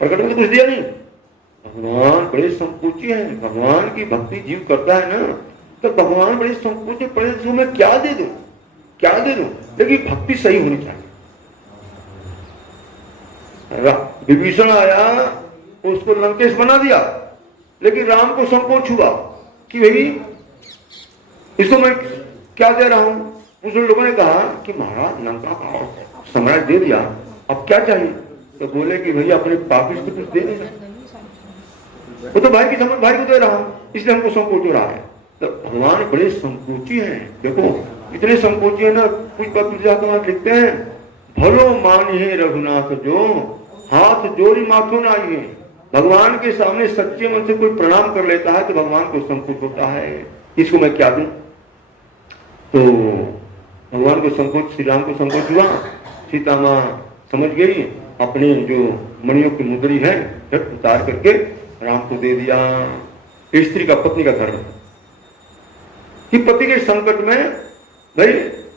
प्रकट में तो कुछ दिया नहीं। भगवान बड़े संकोची हैं। भगवान की भक्ति जीव करता है ना तो भगवान बड़े संकोच पड़े, इसको मैं क्या दे दूं, क्या दे दूं, लेकिन भक्ति सही होनी चाहिए। विभीषण आया, उसको लंकेश बना दिया, लेकिन राम को संकोच हुआ कि भाई इसको मैं क्या दे रहा हूं। उस लोगों ने कहा कि महाराज लंका का सम्राट दे दिया, अब क्या चाहिए? तो बोले कि भैया अपने पापिष्ट को कुछ दे देना, वो तो भाई की समझ भाई को दे रहा हूं, इसलिए हमको संकोच हो रहा है। तो भगवान बड़े संकोची हैं। देखो इतने संकोची है ना, कुछ पत्र लिखते हैं, भलो मानिए रघुनाथ जो हाथ जोड़ी माथो नाइए। भगवान के सामने सच्चे मन से कोई प्रणाम कर लेता है तो भगवान को संकोच होता है, इसको मैं क्या दूं। तो भगवान को संकोच, श्री राम को संकोच हुआ। सीता माँ समझ गई, अपने जो मणियों की मुद्री है झट उतार करके राम को दे दिया। स्त्री का पत्नी का धर्म कि पति के संकट में भाई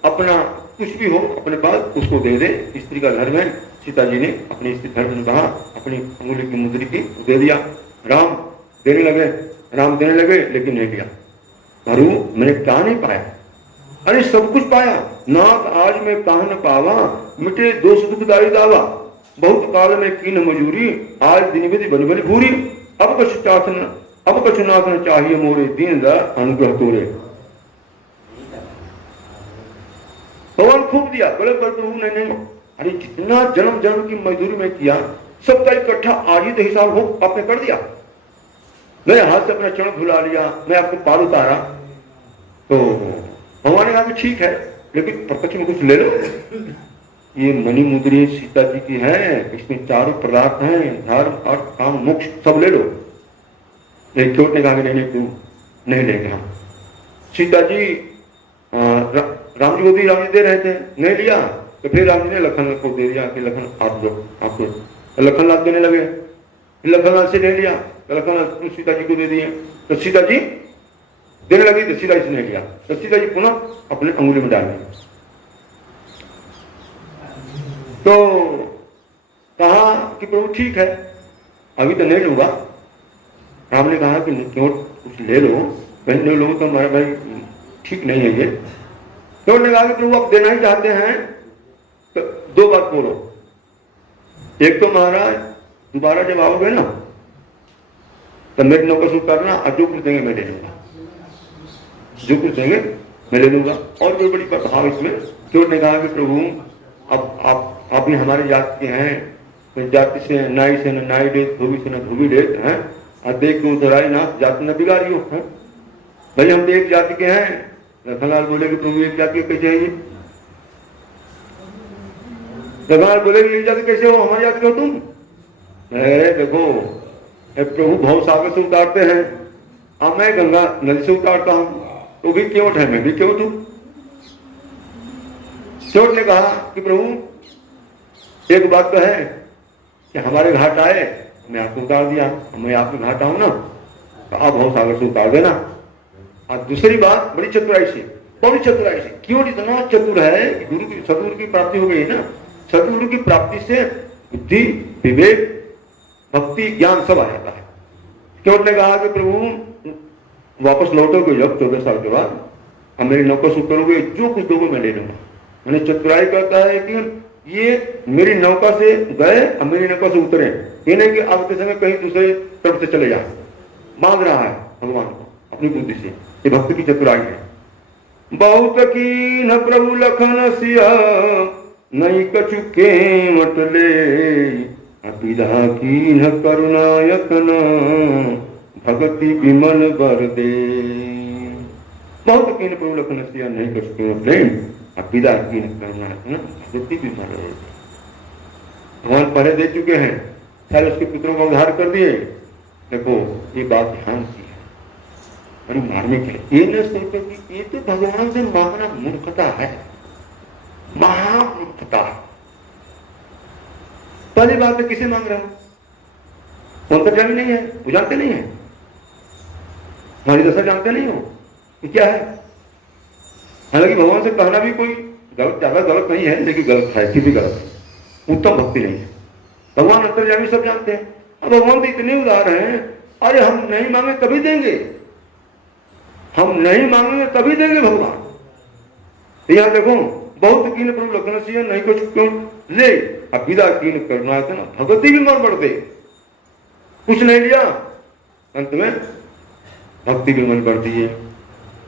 अपना कुछ भी हो अपने पास उसको दे दे, स्त्री का धर्म है। सीता जी ने अपनी स्त्री धर्म निभा, अपनी अंगुली की मुद्री की दे दिया। राम देने लगे लेकिन नहीं दिया। प्रभु मैंने क्या नहीं पाया? अरे सब कुछ पाया। नाथ आज मैं कहा न पावा, मिटे दोष दुखदारी दावा, बहुत काल में कीन मजूरी, आज दिन विधि बन बनी पूरी, अब कछु नाथ न चाहिए मोरे, दीन द अनुग्रह तोरे। भगवान खूब दिया, बोले पर प्रभु नहीं। अरे जितना जन्म जन्म की मजदूरी में किया सबका इकट्ठा आज ही तो हिसाब हो आपने कर दिया। मैं हाथ से अपना चरण धुला लिया, मैं आपको पार उतारा। तो भगवान ने कहा कि ठीक है लेकिन प्रत्यक्ष में कुछ ले लो। ये मणि मुद्री सीता जी की है, इसमें चारों पदार्थ हैं, धर्म अर्थ काम मोक्ष सब ले लो। एक चोट ने कहा कि नहीं तू नहीं लेंगे हम। सीता जी राम जी को भी राम जी दे रहे थे, नहीं लिया तो फिर राम जी ने लखन को दे दिया कि लखन आप दो। लखन लाल देने लगे, लखन लाल से नहीं लिया तो लखन लाल सीता जी को दे दिए। तो सीता जी देने लगी तो सीता जी से नहीं लिया तो सीता जी पुनः अपने अंगुली में डाल दिया। तो कहा कि प्रभु ठीक है अभी तो नहीं लूंगा। राम ने कहा कि क्यों कुछ ले लो, बहन ले लो तो हमारा भाई ठीक नहीं है ये। तो उन्होंने कहा कि प्रभु आप देना ही चाहते हैं तो दो बात बोलो। एक तो महाराज दोबारा जब आओगे ना तो मेरे नौकर से करना और जो कुछ देंगे मैं ले लूंगा, जो कुछ देंगे मैं ले लूंगा। और कोई बड़ी भाव इसमें तो ने कहा कि प्रभु अब आप भी हमारी जात के हैं, जाति से नाई से न नाई डेत, धोबी से न धोबी डेत हैं, और देख के उतराई ना जाति न बिगाड़ियो है। भाई हम तो एक जाति के हैं। लखनलाल बोले कि प्रभु एक जाति कैसे है ये? लखनलाल बोले कि एक जाति कैसे हो, हमारी जाति हो तुम? देखो प्रभु भव सागर से उतारते हैं, अब मैं गंगा नदी से उतारता हूं, तो भी क्यों है मैं भी क्यों तू? चोट ने कहा कि प्रभु एक बात तो है कि हमारे घाट आए मैं आपको उतार दिया, मैं आपके घाट आऊं ना तो आप भव सागर से उतार देना। और दूसरी बात बड़ी चतुराई से क्यों इतना चतुर है, गुरु की सदगुरु की प्राप्ति हो गई ना। सदगुरु की प्राप्ति से बुद्धि विवेक भक्ति ज्ञान सब आ जाता है। क्यों ने कहा कि प्रभु वापस लौटोगे जब 14 साल के बाद, अब मेरी नौकर से करोगे जो कुछ दोगे मैं ले लूंगा। मैंने चतुराई करता है कि ये मेरी नौका से गए और मेरी नौका से उतरे, ये नहीं कि आते समय कहीं दूसरे तरफ से चले जाए। मांग रहा है भगवान को अपनी बुद्धि से, ये भक्ति की चतुराई है। बहुत की न प्रभु लखन सिया नहीं कछु के मतले, अपिधा की न करुणायतन भगति विमल बर दे। बहुत की न प्रभु लखन सिया नहीं कछु के मतले, अपिधा की न करुणायतन भगति विमल बर दे। भगवान पहले दे चुके हैं, सारे उसके पुत्रों का उद्धार कर दिए। देखो ये बात ध्यान की है, बड़ी मार्मिक है। ये न सोचो कि ये तो भगवान से मांगना मूर्खता है, महामूर्खता है। पहली बात है किसे मांग रहा हूं? कौन सा नहीं है, वो जानते नहीं है, हमारी दशा जानते नहीं हो कि क्या है। हालांकि भगवान से कहना भी कोई गलत ज्यादा गलत नहीं है, लेकिन गलत है, फिर भी गलत है, उत्तम भक्ति नहीं है। भगवान अंतर्यामी सब जानते हैं। अब भगवान तो इतने उदार हैं, अरे हम नहीं मांगे तभी देंगे, हम नहीं मांगेंगे तभी देंगे भगवान। यहां देखो बहुत कीन प्रभु लखन सिया नहीं कुछ क्यों ले, अब विदा कीन करना है ना भगवती भी मन बढ़ दे। कुछ नहीं लिया, अंत में भक्ति भी मन बढ़ती है।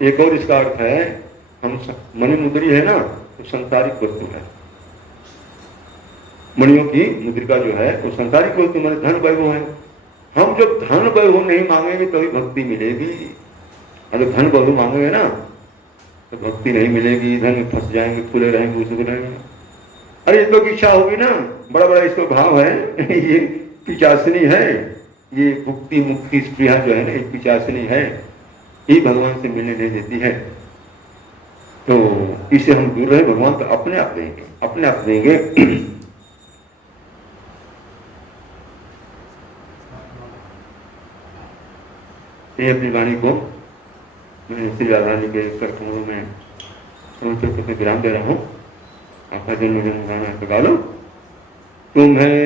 एक और इसका अर्थ है, हम मणि मुद्री है ना तो संसारिक वस्तु है। मणियों की मुद्रिका जो है वो संसारिक वस्तु माने धन वैभव है। हम जब धन वैभव नहीं मांगेंगे तभी भक्ति मिलेगी, अगर धन वैभव मांगेंगे ना तो भक्ति नहीं मिलेगी, धन में फंस जाएंगे, खुले रहेंगे, उसको रहेंगे। अरे इसको की इच्छा होगी ना, बड़ा बड़ा इसको भाव है ये पिचासनी है, ये मुक्ति मुक्ति स्प्रिया जो है ना एक पिचासनी है, ये भगवान से मिलने नहीं देती है। तो इससे हम दूर रहे, भगवान तो अपने आप देंगे, अपने आप देंगे। ये अपनी वाणी को मैं श्री राधा रानी के करकमलों में समर्पित करके विराम दे रहा हूँ। आपका जन्म जन्म गाना गा लो। तुम्हें